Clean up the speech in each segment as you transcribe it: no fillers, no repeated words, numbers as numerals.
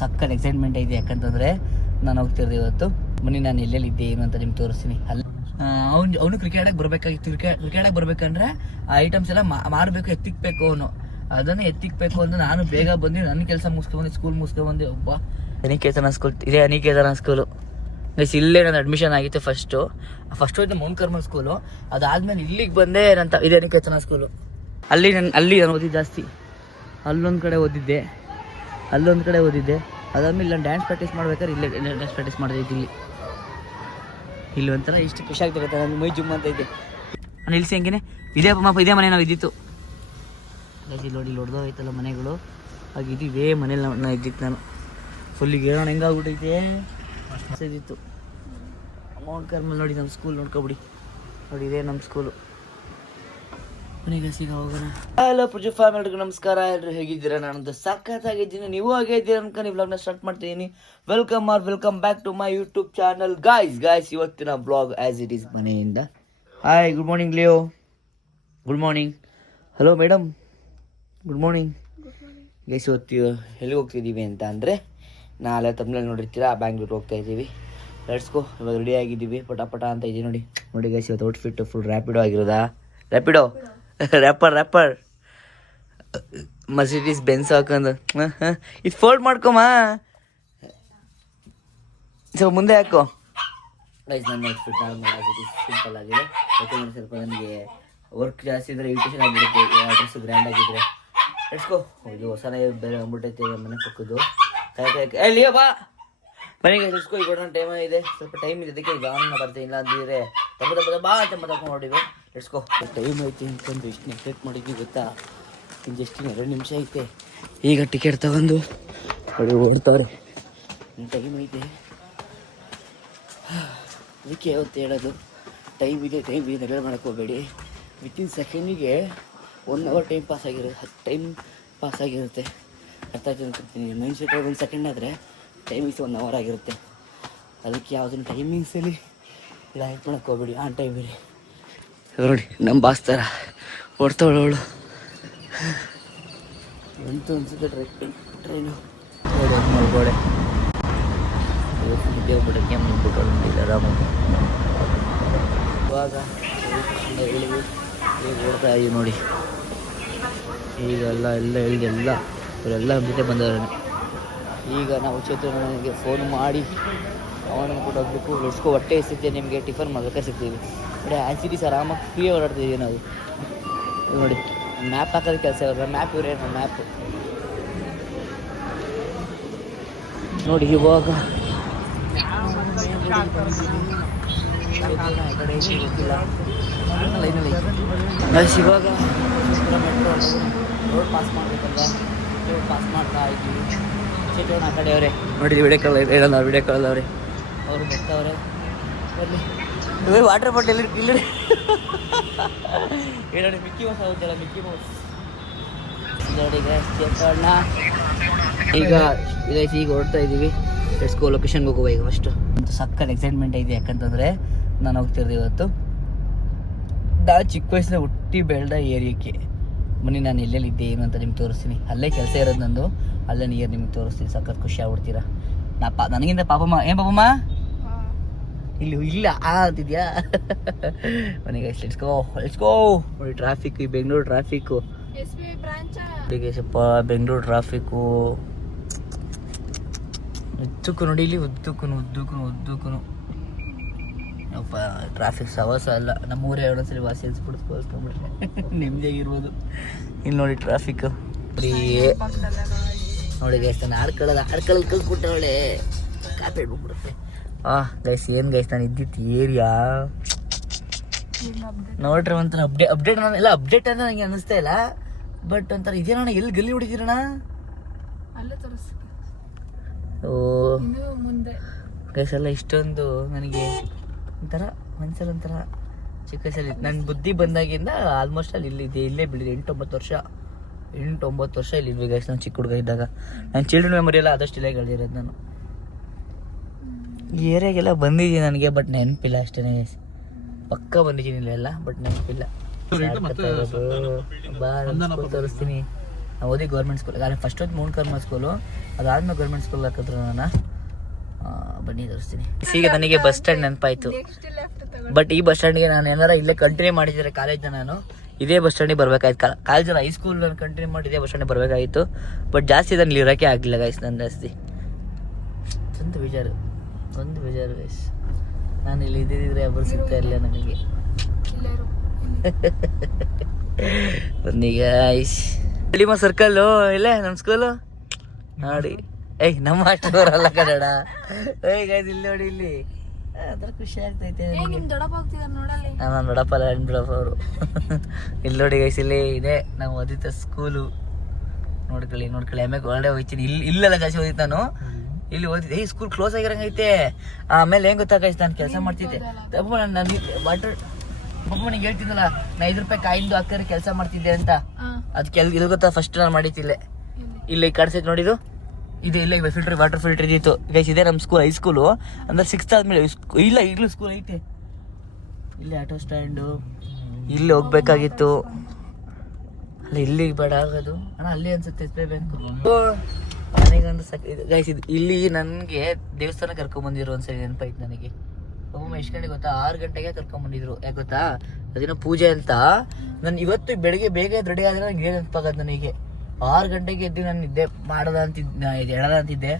ಸಕ್ಕತ್ ಎಕ್ಸೈಟ್ಮೆಂಟ್ ಐತೆ. ಯಾಕಂತಂದರೆ ನಾನು ಹೋಗ್ತಿರೋದು ಇವತ್ತು. ಬನ್ನಿ ನಾನು ಎಲ್ಲೆಲ್ಲಿದ್ದೆ ಏನು ಅಂತ ನಿಮ್ಗೆ ತೋರಿಸ್ತೀನಿ. ಅಲ್ಲಿ ಅವನು ಕ್ರಿಕೆಟಾಗಿ ಬರಬೇಕಾಗಿತ್ತು. ಕ್ರಿಕೆಟಾಗಿ ಬರಬೇಕಂದ್ರೆ ಆ ಐಟಮ್ಸ್ ಎಲ್ಲ ಮಾರಬೇಕು, ಎತ್ತಿಕ್ಬೇಕು. ಅವನು ಅದನ್ನು ಎತ್ತಿಕ್ಬೇಕು ಅಂತ ನಾನು ಬೇಗ ಬಂದು ನನ್ನ ಕೆಲಸ ಮುಗಿಸ್ಕೊಂಡ್ಬಂದು ಸ್ಕೂಲ್ ಮುಗಿಸ್ಕೊಂಡ್ಬಂದು. ಒಬ್ಬ ಅನಿಕೇತನ ಸ್ಕೂಲ್ ಇದೆ, ಅನಿಕೇತನ ಸ್ಕೂಲು ಗೈಸ್. ಇಲ್ಲೇ ನನ್ನ ಅಡ್ಮಿಷನ್ ಆಗಿತ್ತು. ಫಸ್ಟು ಹೋಯ್ತು ಮೌಂಟ್ ಕಾರ್ಮಲ್ ಸ್ಕೂಲು. ಅದಾದಮೇಲೆ ಇಲ್ಲಿಗೆ ಬಂದೆ ನಂತ ಇದೆ ಅನಿಕೇತನ ಸ್ಕೂಲು. ಅಲ್ಲಿ ನಾನು ಓದಿದ್ದು ಜಾಸ್ತಿ. ಅಲ್ಲೊಂದು ಕಡೆ ಓದಿದ್ದೆ. ಅದಾದ್ಮೇಲೆ ನಾನು ಡ್ಯಾನ್ಸ್ ಪ್ರಾಕ್ಟೀಸ್ ಮಾಡ್ಬೇಕಾದ್ರೆ ಇಲ್ಲೇ ಡ್ಯಾನ್ಸ್ ಪ್ರಾಕ್ಟೀಸ್ ಮಾಡ್ತಿದ್ದೆ. ಇಲ್ಲಿ ಒಂಥರ ಇಷ್ಟು ಖುಷಿ ಆಗ್ತದೆ. ನನ್ನ ಮೈ ಜುಮ್ ಅಂತ ಇದೆ. ನಾನು ಇಲ್ಸಿ ಹಂಗೇನೆ ಇದೇ ಮನೆ ನಾವು ಇದ್ದಿತ್ತು. ಇಲ್ಲಿ ನೋಡಿ, ಇಲ್ಲಿ ಹೊಡೆದೋಯ್ತಲ್ಲ ಮನೆಗಳು. ಹಾಗೆ ಇದೇ ಮನೇಲಿ ನಾನು ಇದ್ದಿತ್ತು. ನಾನು ಫುಲ್ಲಿಗೆ ಹೇಳೋಣ ಹೆಂಗಾಗ್ಬಿಟ್ಟೈತೆ ಅಷ್ಟು ಇದ್ದಿತ್ತು. ಮೌಂಟ್ ಕಾರ್ಮಲ್ ನೋಡಿ ನಮ್ಮ ಸ್ಕೂಲ್ ನೋಡ್ಕೊಬಿಡಿ. ನೋಡಿ ಇದೇ ನಮ್ಮ ಸ್ಕೂಲು. ಮನೆಗೆ ಸಿಗ ಹೋಗೋಣ. ಹಲೋ ಪ್ರಜು ಫ್ಯಾಮಿಲಿಗೆ ನಮಸ್ಕಾರ. ಎಲ್ಲರೂ ಹೇಗಿದ್ದೀರಾ? ನಾನಂತೂ ಸಖತ್ತಾಗಿದ್ದೀನಿ. ನೀವು ಹಾಗೆ ಇದ್ದೀರಾ ಅನ್ಕೊಂಡು ವ್ಲಾಗ್ನ ಸ್ಟಾರ್ಟ್ ಮಾಡ್ತಿದ್ದೀನಿ. Welcome back to my YouTube channel. Guys ಇವತ್ತಿನ ಬ್ಲಾಗ್ ಆ್ಯಸ್ ಇಟ್ ಈಸ್ ಮನೆಯಿಂದ. Hi, good morning Leo. Good morning. Hello madam, good morning. Guys ಇವತ್ತು ಎಲ್ಲಿಗೆ ಹೋಗ್ತಿದ್ದೀವಿ ಅಂತ ಅಂದರೆ, ನಾಳೆ ತಮಿಳಲ್ಲಿ ನೋಡಿರ್ತೀರಾ, ಬ್ಯಾಂಗ್ಳೂರ್ ಹೋಗ್ತಾ ಇದ್ದೀವಿ. ಲೆಟ್ಸ್ಕೋ. ಇವಾಗ ರೆಡಿ ಆಗಿದ್ದೀವಿ, ಪಟ ಅಂತ ಇದ್ದೀವಿ. ನೋಡಿ ಗೈಸ್ ಇವತ್ತು ಔಟ್ಫಿಟ್ ಫುಲ್ ರ್ಯಾಪಿಡೋ ಆಗಿರೋದಾ? ರ್ಯಾಪರ್ ಮರ್ಸಿಡೀಸ್ ಬೆನ್ಸ್ ಹಾಕೊಂಡು ಇದು ಫೋಲ್ಡ್ ಮಾಡ್ಕೊಮ್ಮ, ಸ್ವಲ್ಪ ಮುಂದೆ ಹಾಕೋ. ಗೈಸ್ ನನ್ನ ಔಟ್ಫಿಟ್ ಸಿಂಪಲ್ ಆಗಿದೆ. ಯಾಕಂದರೆ ಸ್ವಲ್ಪ ನನಗೆ ವರ್ಕ್ ಜಾಸ್ತಿ ಇದ್ದರೆ ಇರಿಟೇಷನ್ ಆಗಿಬಿಡುತ್ತೆ. ಡ್ರೆಸ್ ಗ್ರ್ಯಾಂಡ್ ಆಗಿದ್ರೆ. ಲೆಟ್ಸ್ಕೋ. ಇದು ಹೊಸನೇ ಬೇರೆ ಬಂದ್ಬಿಟ್ಟೈತೆ ಮನೆ ಪಕ್ಕದ್ದು. ಕಾಯ್ ಲಿಯೋ ಬಾ ಮನೆಗೆ. ಲೆಟ್ಸ್ಕೋ. ಈಗ ನನ್ನ ಟೈಮ್ ಇದೆ, ಸ್ವಲ್ಪ ಟೈಮ್ ಇದೆ, ಅದಕ್ಕೆ ಈಗ ಆನ್ ಬರ್ತೀನಿ. ಇಲ್ಲ ಅಂದಿದ್ರೆ ಬಾ ಅಂತ ಮಾತಾಡ್ಕೊಂಡು ನೋಡಿದ್ವಿ. ಲೆಟ್ಸ್ಕೋ. ಟೈಮ್ ಐತೆ ಅಂತಂದು ಎಷ್ಟು ನೆಗ್ಲೆಕ್ಟ್ ಮಾಡಿದ್ವಿ ಗೊತ್ತಾ? ಇನ್ನು ಎಷ್ಟು 2 ನಿಮಿಷ ಐತೆ. ಈಗ ಟಿಕೆಟ್ ತಗೊಂಡು ನೋಡಿ ಓಡ್ತಾರೆ. ಟೈಮ್ ಐತೆ, ಅದಕ್ಕೆ ಯಾವತ್ತು ಹೇಳೋದು ಟೈಮ್ ಇದೆ ನೆಗ್ಲೆಕ್ಟ್ ಮಾಡೋಕ್ಕೆ ಹೋಗಬೇಡಿ. ವಿತಿನ್ ಸೆಕೆಂಡಿಗೆ 1 ಅವರ್ ಟೈಮ್ ಪಾಸ್ ಆಗಿರುತ್ತೆ. ಅರ್ಥ ಆಯ್ತು ಅನ್ಕೊಳ್ತೀನಿ. ಮೈಂಡ್ ಸೆಟ್ 1 ಸೆಕೆಂಡ್ ಆದರೆ ಟೈಮಿಂಗ್ಸ್ 1 ಅವರ್ ಆಗಿರುತ್ತೆ. ಅದಕ್ಕೆ ಯಾವುದನ್ನು ಟೈಮಿಂಗ್ಸಲ್ಲಿ ಇಲ್ಲ ಹೆಲ್ಪ್ ಮಾಡೋಕ್ಕೆ ಹೋಗಬೇಡಿ. ಆ ಟೈಮಲ್ಲಿ ನೋಡಿ ನಮ್ಮ ಬಾಸ್ ಥರ ಓಡ್ತಾವಳು ಅಂತೂ ಅನ್ಸುತ್ತೆ. ಟ್ರೈನು ಗೋಡೆ ದೇವ್ಬಿಡಕ್ಕೆ ಮುಂದ್ಬಿಟ್ಟು ಆರಾಮಾಗಿ. ಇವಾಗ ಇಳಿದು ಈಗ ಓಡ್ತಾ ಇದೀವಿ ನೋಡಿ. ಈಗೆಲ್ಲ ಇವರೆಲ್ಲ ಜೊತೆ ಬಂದವರೇ. ಈಗ ನಾವು ಚೇತನಿಗೆ ಫೋನ್ ಮಾಡಿ ಅವನನ್ನು ಕೂಡ ಹೋಗ್ಬೇಕು. ಲೆಟ್ಸ್ಕೋ. ಹೊಟ್ಟೆ ಎಸಿದ್ದೆ, ನಿಮಗೆ ಟಿಫನ್ ಮಾಡಬೇಕಾದ್ರೆ ಸಿಗ್ತೀವಿ ನೋಡಿ. ಆ್ಯಸಿಡೀಸ್ ಆರಾಮಾಗಿ ಫ್ರೀ ಓಡಾಡ್ತಿದ್ದೀವಿ ನಾವು. ನೋಡಿ ಮ್ಯಾಪ್ ಹಾಕೋದು ಕೆಲಸ ಇವ್ರ. ಮ್ಯಾಪ್ ಇವರೇ ಮ್ಯಾಪ್ ನೋಡಿ. ಇವಾಗ ಇವಾಗ ಮೆಟ್ರೋ ರೋಡ್ ಪಾಸ್ ಮಾಡಬೇಕಲ್ವ, ರೋಡ್ ಪಾಸ್ ಮಾಡ್ತಾ ಇದ್ದೀವಿ. ಚೇತೋಣ ಆ ಕಡೆ ಅವರೇ ನೋಡಿ. ವಿಡಿಯೋ ಕಾಲ್ ಅವರೇ ಅವರು ಬರ್ತಾವ್ರೆ. ಬರಲಿ. ವಾಟರ್ ಬಾಟಲ್ ಇಲ್ಲ ನೋಡಿ. ಮಿಕ್ಕಿ ಮೌಸ್ ಆಗುತ್ತಲ್ಲ, ಮಿಕ್ಕಿ ಮೌಸ್ ನೋಡಿ. ಚೇತೋಣ ಈಗ ಹೊರಡ್ತಾ ಇದ್ದೀವಿ. ಲೆಟ್ಸ್ಕೋ. ಲೊಕೇಶನ್ಗೆ ಹೋಗುವ ಈಗ ಫಸ್ಟು. ಸಕ್ಕತ್ ಎಕ್ಸೈಟ್ಮೆಂಟ್ ಐತೆ. ಯಾಕಂತಂದರೆ ನಾನು ಹೋಗ್ತಿರೋದು ಇವತ್ತು ಚಿಕ್ಕ ವಯಸ್ಸಿನ ಹುಟ್ಟಿ ಬೆಳೆದ ಏರಿಯಾಕ್ಕೆ. ಬನ್ನಿ ನಾನು ಎಲ್ಲೆಲ್ಲಿದ್ದೆ ಏನು ಅಂತ ನಿಮ್ಗೆ ತೋರಿಸ್ತೀನಿ. ಅಲ್ಲೇ ಕೆಲಸ ಇರೋದು ನಂದು. ಅಲ್ಲೇ ನಿಯರ್ ನಿಮ್ಗೆ ತೋರಿಸ್ತೀನಿ. ಸಖತ್ ಖುಷಿ ಆಗ್ಬಿಡ್ತೀರಾ. ನನಗಿಂತ ಪಾಪಮ್ಮ ಏನು ಇಲ್ಲ ಅಂತಿದ್ಯಾ? ಮನೆಗೆ ಲೆಟ್ಸ್ಕೋ. ನೋಡಿ ಟ್ರಾಫಿಕ್, ಈ ಬೆಂಗಳೂರು ಟ್ರಾಫಿಕ್ಕು ಸ್ವಲ್ಪ. ಬೆಂಗಳೂರು ಟ್ರಾಫಿಕ್ಕು ಉದ್ದಕ್ಕೂ ನೋಡಿ. ಇಲ್ಲಿ ಉದ್ದಕ್ಕೂ ಅಪ್ಪ ಟ್ರಾಫಿಕ್ ಸವಾಸ ಅಲ್ಲ. ನಮ್ಮೂರೇ ಒಂದೊಂದ್ಸಲಿ ವಾಸಿ ಅನ್ಸ್ಬಿಡ್ಸ್ಕೊಂಡ್ಬಿಟ್ರೆ ನೆಮ್ಮದಿಯಾಗಿರ್ಬೋದು. ಇಲ್ಲಿ ನೋಡಿ ಟ್ರಾಫಿಕ್ ನೋಡಿ. ಗೈಸ್ ನಾನು ಆಡ್ಕೊಳ್ಳೋದು ಕಲ್ಸ್ಬಿಟ್ಟವಳೆ. ಕಾಪಿ ಹಿಡ್ಬಿಡ್ಬಿಡುತ್ತೆ. ಗೈಸ್ ಏನು ಗೈಸ್ ನಾನು ಇದ್ದಿತ್ತು ಏರಿಯಾ ನೋಡ್ರಿ. ಒಂಥರ ಅಪ್ಡೇಟ್ ಎಲ್ಲ ಅಪ್ಡೇಟ್ ಅಂತ ನನಗೆ ಅನ್ನಿಸ್ತಾ ಇಲ್ಲ. ಬಟ್ ಒಂಥರ ಇದೇನಣ್ಣ, ಎಲ್ಲಿ ಗಲ್ಲಿ ಹೊಡಿತೀರಣ್ಣ? ಓ ಗೈಸ್ ಎಲ್ಲ ಇಷ್ಟೊಂದು ನನಗೆ ಒಂಥರ ಮನ್ಸಲ್ಲಿ ಒಂಥರ ಚಿಕ್ಕ ವಯಸ್ಸಲ್ಲಿ ನನ್ನ ಬುದ್ಧಿ ಬಂದಾಗಿಂದ ಆಲ್ಮೋಸ್ಟ್ ಅಲ್ಲಿ ಇಲ್ಲೇ ಬೆಳೆದಿದೆ. 8-9 ವರ್ಷ ಇಲ್ಲಿದ್ವಿ ಗೈಸ್. ನಾನು ಚಿಕ್ಕ ಹುಡುಗ ಇದ್ದಾಗ ನನ್ನ ಚಿಲ್ಡ್ರನ್ ಮೆಮೊರಿ ಎಲ್ಲ ಆದಷ್ಟು ಇಲ್ಲೇ ಕಳೆದಿರೋದು ನಾನು. ಈ ಏರಿಯಾಗೆಲ್ಲ ಬಂದಿದ್ದೀನಿ ನನಗೆ, ಬಟ್ ನೆನಪಿಲ್ಲ ಅಷ್ಟೇ ಗೈಸ್. ಪಕ್ಕ ಬಂದಿದ್ದೀನಿ ಇಲ್ಲೆಲ್ಲ, ಬಟ್ ನೆನಪಿಲ್ಲ. ಬಾ ತೋರಿಸ್ತೀನಿ. ನಾವು ಓದಿ ಗೌರ್ಮೆಂಟ್ ಸ್ಕೂಲ್. ಆದರೆ ಫಸ್ಟ್ ಹೊತ್ತು ಮೂಣ್ಕರ್ಮ ಸ್ಕೂಲು, ಅದಾದ್ಮೇಲೆ ಗೌರ್ಮೆಂಟ್ ಸ್ಕೂಲ್ ಹಾಕಿದ್ರು ನಾನು. ಬನ್ನಿ ತೋರಿಸ್ತೀನಿ. ಈಗ ನನಗೆ ಬಸ್ ಸ್ಟ್ಯಾಂಡ್ ನೆನಪಾಯ್ತು. ಬಟ್ ಈ ಬಸ್ ಸ್ಟ್ಯಾಂಡ್ಗೆ ನಾನು ಏನಾರ ಇಲ್ಲೇ ಕಂಟಿನ್ಯೂ ಮಾಡಿದರೆ ಕಾಲೇಜ್ನ ನಾನು ಇದೇ ಬಸ್ ಸ್ಟ್ಯಾಂಡಿಗೆ ಬರ್ಬೇಕಾಯ್ತು. ಕಾಲೇಜಲ್ಲಿ ಹೈಸ್ಕೂಲ್ ನಾನು ಕಂಟಿನ್ಯೂ ಮಾಡಿ ಇದೇ ಬಸ್ ಸ್ಟ್ಯಾಂಡಿಗೆ ಬರಬೇಕಾಗಿತ್ತು. ಬಟ್ ಜಾಸ್ತಿ ಇದನ್ನು ಇರೋಕ್ಕೆ ಆಗಲಿಲ್ಲ ಗೈಸ್. ನಾನು ಜಾಸ್ತಿ ಒಂದು ಬೇಜಾರು ಗೈಸ್. ನಾನು ಇಲ್ಲಿ ಇದ್ದಿದ್ರೆ ಒಬ್ಬರು ಸಿಗ್ತಾ ಇರಲಿಲ್ಲ ನನಗೆ. ಬನ್ನಿ ಗೈಸ್, ಇಲ್ಲಿಮ ಸರ್ಕಲ್ಲು ಇಲ್ಲೇ ನಮ್ಮ ಸ್ಕೂಲು ನೋಡಿ. ನಮ್ಮ ಅಷ್ಟವರಲ್ಲ ಕನ್ನಡ. ಗೈಸ್ ಇಲ್ಲಿ ನೋಡಿ, ಇಲ್ಲಿ ಅದರ ಖುಷಿ ಆಗ್ತೈತೆ. ನಾನು ದೊಡ್ಡಪ್ಪ ಅಲ್ಲ, ಬಿಡಪ್ಪ ಅವರು. ಇಲ್ಲಿ ನೋಡಿ ಗೈಸ್, ಇಲ್ಲಿ ಇದೆ ನಾವು ಓದಿದ್ದ ಸ್ಕೂಲು. ನೋಡ್ಕೊಳ್ಳಿ ಆಮೇಲೆ ಒಳಗಡೆ ಹೋಗ್ತೀನಿ. ಇಲ್ಲೆಲ್ಲ ಜಾಸ್ತಿ ಓದಿತ್ತು ನಾನು. ಇಲ್ಲಿ ಓದಿದ್ದೆ. ಈ ಸ್ಕೂಲ್ ಕ್ಲೋಸ್ ಆಗಿರಂಗೈತೆ. ಆಮೇಲೆ ಹೆಂಗ್ ಗೊತ್ತಾ ಗೈಸ್, ನಾನು ಕೆಲಸ ಮಾಡ್ತಿದ್ದೆ. ನಾನು ವಾಟರ್ ನಿಂಗೆ ಹೇಳ್ತಿದ್ದಲ್ಲ, ನಾ 5 ರೂಪಾಯಿ ಕಾಯಿಂದು ಹಾಕಿದ್ರೆ ಕೆಲಸ ಮಾಡ್ತಿದ್ದೆ ಅಂತ. ಅದು ಇದು ಗೊತ್ತಾ, ಫಸ್ಟ್ ನಾನು ಮಾಡಿದ್ದಿಲ್ಲೇ. ಇಲ್ಲಿ ಕಾಣಿಸೈತೆ ನೋಡಿದು, ಇದೆ ಇಲ್ಲ ವಾಟರ್ ಫಿಲ್ಟರ್ ಇದ್ದಿತ್ತು ಗೈಸ್. ಇದೆ ನಮ್ಮ ಸ್ಕೂಲ್, ಹೈಸ್ಕೂಲು ಅಂದ್ರೆ 6th ಆದ್ಮೇಲೆ. ಇಲ್ಲ ಈಗಲೂ ಸ್ಕೂಲ್ ಐತೆ. ಇಲ್ಲಿ ಆಟೋ ಸ್ಟ್ಯಾಂಡು, ಇಲ್ಲಿ ಹೋಗ್ಬೇಕಾಗಿತ್ತು. ಅಲ್ಲ ಇಲ್ಲಿ ಬೇಡ ಆಗೋದು ಅಣ್ಣ, ಅಲ್ಲಿ ಅನ್ಸುತ್ತೆ SBI ಬ್ಯಾಂಕು. ನನಗಂದು ಗೈಸ್, ಇಲ್ಲಿ ನನಗೆ ದೇವಸ್ಥಾನ ಕರ್ಕೊಂಬಂದಿದ್ರು ಒಂದ್ಸರಿ ನೆನಪಾಯ್ತು ನನಗೆ. ಒಮ್ಮೆ ಎಷ್ಟು ಗಂಟೆಗೆ ಗೊತ್ತಾ, 6 ಗಂಟೆಗೆ ಕರ್ಕೊಂಬಂದಿದ್ರು. ಯಾಕೆ ಗೊತ್ತಾ, ಅದೇನೋ ಪೂಜೆ ಅಂತ. ನಾನು ಇವತ್ತು ಬೆಳಿಗ್ಗೆ ಬೇಗ ರೆಡಿ ಆದರೆ ನನಗೆ ಏನು ನೆನಪಾಗದು ನನಗೆ. 6 ಗಂಟೆಗೆ ಎದ್ದು ನಾನು ನಿದ್ದೆ ಎಳದ ಅಂತಿದ್ದೆ.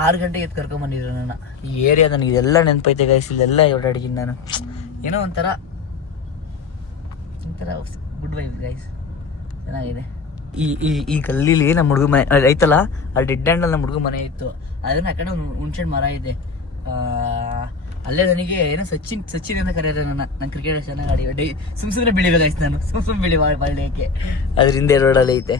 6 ಗಂಟೆಗೆ ಎದ್ದು ಕರ್ಕೊಂಬಂದಿದ್ರು ನನ್ನ. ಈ ಏರಿಯಾ ನನಗೆ ಇದೆಲ್ಲ ನೆನಪೈತೆ ಗೈಸ್. ಇಲ್ಲೆಲ್ಲ ಓಡಾಡಿದ್ದೀನಿ ನಾನು. ಏನೋ ಒಂಥರ ಗುಡ್ ವೈಬ್ ಗೈಸ್, ಚೆನ್ನಾಗಿದೆ. ಈ ಗಲ್ಲಿಲಿ ನಮ್ಮ ಹುಡುಗ ಮನೆ ಐತಲ್ಲ, ಆ ಡೆಡ್ ಹ್ಯಾಂಡಲ್ಲಿ ನಮ್ಮ ಹುಡುಗ ಮನೆ ಇತ್ತು. ಅದನ್ನ ಆ ಕಡೆ ಹುಣ್ಸೆಣ್ಣು ಮರ ಇದೆ. ಅಲ್ಲೇ ನನಗೆ ಏನೋ ಸಚಿನ್ ಅಂತ ಕರೆಯೋದು ನನ್ನ ಕ್ರಿಕೆಟ್ ಚೆನ್ನಾಗಿ ಆಡಿ. ಸುಮ್ಮನೆ ಬೆಳಿಬೇಕಾಯ್ತು ನಾನು, ಸುಮ್ಮನೆ ಬೆಳಿ ಬಾಳ್ಯಕ್ಕೆ. ಅದರಿಂದ ರೋಡಲ್ಲಿ ಐತೆ.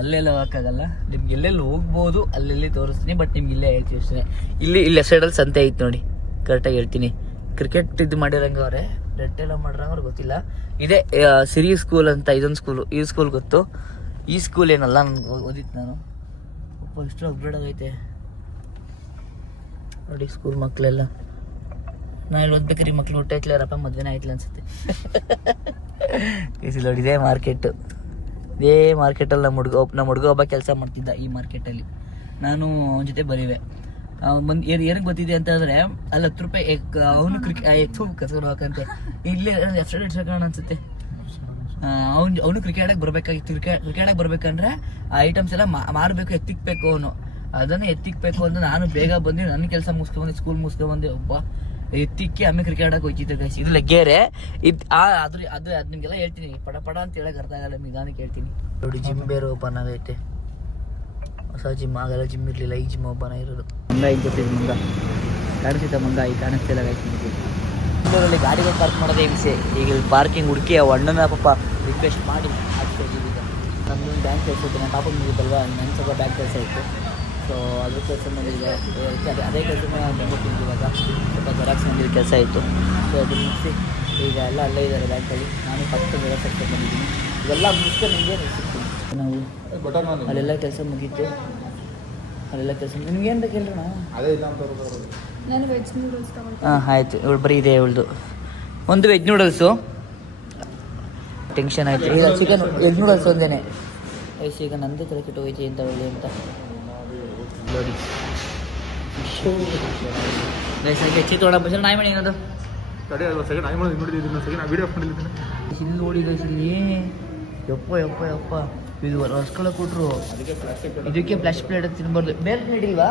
ಅಲ್ಲೆಲ್ಲ ಹೋಗೋಕ್ಕಾಗಲ್ಲ ನಿಮ್ಗೆ. ಎಲ್ಲೆಲ್ಲಿ ಹೋಗ್ಬೋದು ಅಲ್ಲೆಲ್ಲಿ ತೋರಿಸ್ತೀನಿ, ಬಟ್ ನಿಮ್ಗೆ ಇಲ್ಲೇ ಹೇಳ್ತೀವಿ ಅಷ್ಟೇ. ಇಲ್ಲಿ ಸೈಡಲ್ಲಿ ಸಂತೆ ಐತೆ ನೋಡಿ, ಕರೆಕ್ಟಾಗಿ ಹೇಳ್ತೀನಿ. ಕ್ರಿಕೆಟ್ ಇದು ಮಾಡಿರಂಗೆ ಅವರೇ, ರೆಡ್ ಎಲ್ಲ ಮಾಡಿರಂಗೆ ಗೊತ್ತಿಲ್ಲ. ಇದೇ ಸಿರಿ ಸ್ಕೂಲ್ ಅಂತ ಇದೊಂದು ಸ್ಕೂಲು. ಈ ಸ್ಕೂಲ್ ಗೊತ್ತು. ಈ ಸ್ಕೂಲ್ ಏನಲ್ಲ, ನನ್ಗೆ ಓದಿತ್ತು ನಾನು. ಇಷ್ಟು ಅಪ್ಗ್ರೇಡ್ ಆಗೈತೆ ನೋಡಿ ಸ್ಕೂಲ್. ಮಕ್ಕಳೆಲ್ಲ ನಾನು ಇಲ್ಲಿ ಓದ್ಬೇಕ್ರಿ, ಮಕ್ಳು ಊಟ ಐತ್ಲ, ಅವರಪ್ಪ ಮದುವೆನೇ ಆಯ್ತಲ್ಲ ಅನ್ಸುತ್ತೆ. ನೋಡಿ ಇದೇ ಮಾರ್ಕೆಟ್. ಇದೇ ಮಾರ್ಕೆಟಲ್ಲಿ ನಮ್ಮ ಹುಡುಗ ಒಬ್ಬ ಕೆಲಸ ಮಾಡ್ತಿದ್ದ ಈ ಮಾರ್ಕೆಟಲ್ಲಿ. ನಾನು ಅವನ ಜೊತೆ ಬರೀವೆ. ಏನಕ್ಕೆ ಗೊತ್ತಿದೆ ಅಂತಂದರೆ, ಅಲ್ಲಿ 10 ರೂಪಾಯಿ ಅವನು ಕರ್ಕೊಂಡು ಹೋಗಂತೆ. ಇಲ್ಲೇ ಲೆಫ್ಟ್ ಸೈಡ್ ಇಟ್ಸೋಣ ಅನ್ಸುತ್ತೆ. ಅವನು ಕ್ರಿಕೆಟಾಗಿ ಬರ್ಬೇಕಾಗಿತ್ತು. ಕ್ರಿಕೆಟಾಗಿ ಬರ್ಬೇಕಂದ್ರೆ ಆ ಐಟಮ್ಸ್ ಎಲ್ಲ ಮಾರಬೇಕು, ಎತ್ತಿಕ್ಬೇಕು. ಅವನು ಅದನ್ನೇ ಎತ್ತಿಕ್ಬೇಕು ಅಂತ ನಾನು ಬೇಗ ಬಂದು ನನ್ನ ಕೆಲಸ ಮುಗಿಸ್ಕೊಂಡ್ಬಂದು, ಸ್ಕೂಲ್ ಮುಗಿಸ್ಕೊಂಡ್ಬಂದು ಒಬ್ಬ ಎತ್ತಿಕ್ಕಿ ಆಮೇಲೆ ಕ್ರಿಕೆಟ್ ಆಡಕ್ಕೆ ಹೋಗ್ತಿದ್ದೆ ಗೈಸ್. ಇದು ಲಗ್ಗೇರೆ. ಅದು ನಿಮ್ಗೆಲ್ಲ ಹೇಳ್ತೀನಿ, ಪಡ ಅಂತ ಹೇಳಕ್ ಅರ್ಥ ಆಗಲ್ಲ, ನಿಧಾನಕ್ಕೆ ಹೇಳ್ತೀನಿ. ನೋಡಿ ಜಿಮ್ ಬೇರೆ ಓಪನ್ ಆಗೈತೆ. ಹೊಸ ಜಿಮ್, ಆಗಲ್ಲ ಜಿಮ್ ಇರಲಿಲ್ಲ, ಈ ಜಿಮ್ ಓಪನ್ ಆಗಿರೋದು. ಮಂಗ ಈಗ ಗೊತ್ತಿದ್ದು ಮಂಗ ಕಾಣಿಸ್ತಾ, ಮಂಗ ಈಗ ಕಾಣಿಸ್ತಿಲ್ಲ ಗೈಸ್. ಬೆಂಗಳೂರಲ್ಲಿ ಗಾಡಿಗಳು ಪಾರ್ಕ್ ಮಾಡೋದೇ ಹಿಂಸೆ. ಈಗ ಪಾರ್ಕಿಂಗ್ ಹುಡುಕಿ ಆ ಅಣ್ಣನ ಪಾಪ ರಿಕ್ವೆಸ್ಟ್ ಮಾಡಿ ಆಗ್ತಾ ಇದ್ದೀವಿ. ಈಗ ನಮ್ಮದು ಬ್ಯಾಂಕ್ ಕೆಲಸ ಇತ್ತು, ನನ್ನ ಪಾಪಗೆ ಮುಗಿದಲ್ವಾ, ನನ್ನ ಸ್ವಲ್ಪ ಬ್ಯಾಂಕ್ ಕೆಲಸ ಇತ್ತು. ಸೊ ಅದ್ರ ಕೆಲಸ ಮಾಡಿದೆ. ಅದೇ ಕೆಲಸ ಬಂದಿದ್ದೀನಿ ಇವಾಗ. ಸ್ವಲ್ಪ ಜೆರಾಕ್ಸ್ ಮಾಡಿದ ಕೆಲಸ ಇತ್ತು. ಸೊ ಅದನ್ನು ಮುಗಿಸಿ ಈಗ ಎಲ್ಲ ಅಲ್ಲೇ ಇದ್ದಾರೆ ಬ್ಯಾಂಕಲ್ಲಿ. ನಾನು ಪಕ್ಕ ಜೆರಾಕ್ಸ್ ಹಾಕ್ಕೊಂಡು ಬಂದಿದ್ದೀನಿ. ಇವೆಲ್ಲ ಮುಗಿಸ್ಕೊಂಡು ನಿಮಗೆ ಸಿಗ್ತೀನಿ. ನಾವು ಅಲ್ಲೆಲ್ಲ ಕೆಲಸ ಮುಗೀತು. ನಿಮ್ಗೆ ಏನು ಬೇಕು ಹೇಳ್ರಿ ನಾನು ವೆಜ್ ನೂಡಲ್ಸ್ ತಗೊಳ್ತೀನಿ. ಹಾಂ ಆಯಿತು. ಇವಳು ಬರೀ ಇದೆ ಇವಳ್ದು. ಒಂದು ವೆಜ್ ನೂಡಲ್ಸು. ಟೆನ್ಷನ್ ಆಯಿತು. ಈಗ ಚಿಕನ್ ಎಗ್ ನೂಡಲ್ಸ್ ಒಂದೇನೆ. ಈಗ ನಂದೇ ತಲೆ ಕೆಟ್ಟು ಹೋಯ್ತು ಅಂತ ಒಳ್ಳೆ ಅಂತ ನೋಡಿ. ಹೆಚ್ಚಿ ತೊಗೊಳ ಬಸ್ ನಾಯಿ ಮಾಡಿ ಏನದು ಇಲ್ಲಿ ನೋಡಿ ಇಲ್ಲಿ. ಯಪ್ಪ ಇದು ರಸ್ಕೊಳ ಕೊಟ್ರು. ಇದಕ್ಕೆ ಫ್ಲಾಶ್ ಪ್ಲೇಟ್ ತಿನ್ಬಾರ್ದು. ಬೇರೆ ಪ್ಲೇಟ್ ಇಲ್ವಾ?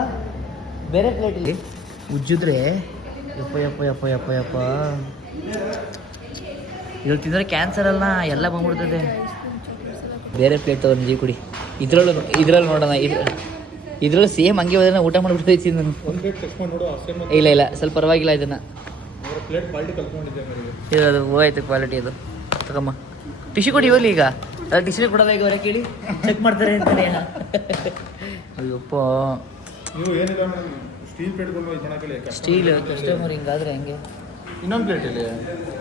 ಬೇರೆ ಪ್ಲೇಟ್ ಇಲ್ಲಿ ಉಜ್ಜಿದ್ರೆ ಯಪ್ಪ ಇದು ತಿಂದರೆ ಕ್ಯಾನ್ಸರ್ ಅಲ್ಲ, ಎಲ್ಲ ಬಂದ್ಬಿಡ್ತದೆ. ಬೇರೆ ಪ್ಲೇಟ್ ತಗೊಂಡು ಜೀ ಕುಡಿ. ಇದ್ರಲ್ಲಿ ನೋಡೋಣ. ಇದ್ರಲ್ಲಿ ಸೇಮ್ ಹಂಗೆ ಹೋದ್ರೆ ಊಟ ಮಾಡಿಬಿಡ್ತೈತಿ ನಾನು. ಇಲ್ಲ ಸ್ವಲ್ಪ ಪರವಾಗಿಲ್ಲ. ಇದನ್ನು ಇದು ಹೋಯ್ತು ಕ್ವಾಲಿಟಿ. ಅದು ತಗಮ್ಮ. ಟಿಶ್ಯೂ ಕೊಡಿ ಹೋಗ್ಲಿ. ಈಗ ಟಿಶ್ಯೂ ಕೊಡೋದ ಈಗ ಅವರೇ ಕೇಳಿ ಚೆಕ್ ಮಾಡ್ತಾರೆ ಅಂತಾನೆ. ಅಯ್ಯಪ್ಪ ಸ್ಟೀಲ್ ಕಸ್ಟಮರ್ ಹಿಂಗಾದ್ರೆ ಹೆಂಗೆ? ಇನ್ನೊಂದು ಪ್ಲೇಟ್ ಇಲ್ಲಿ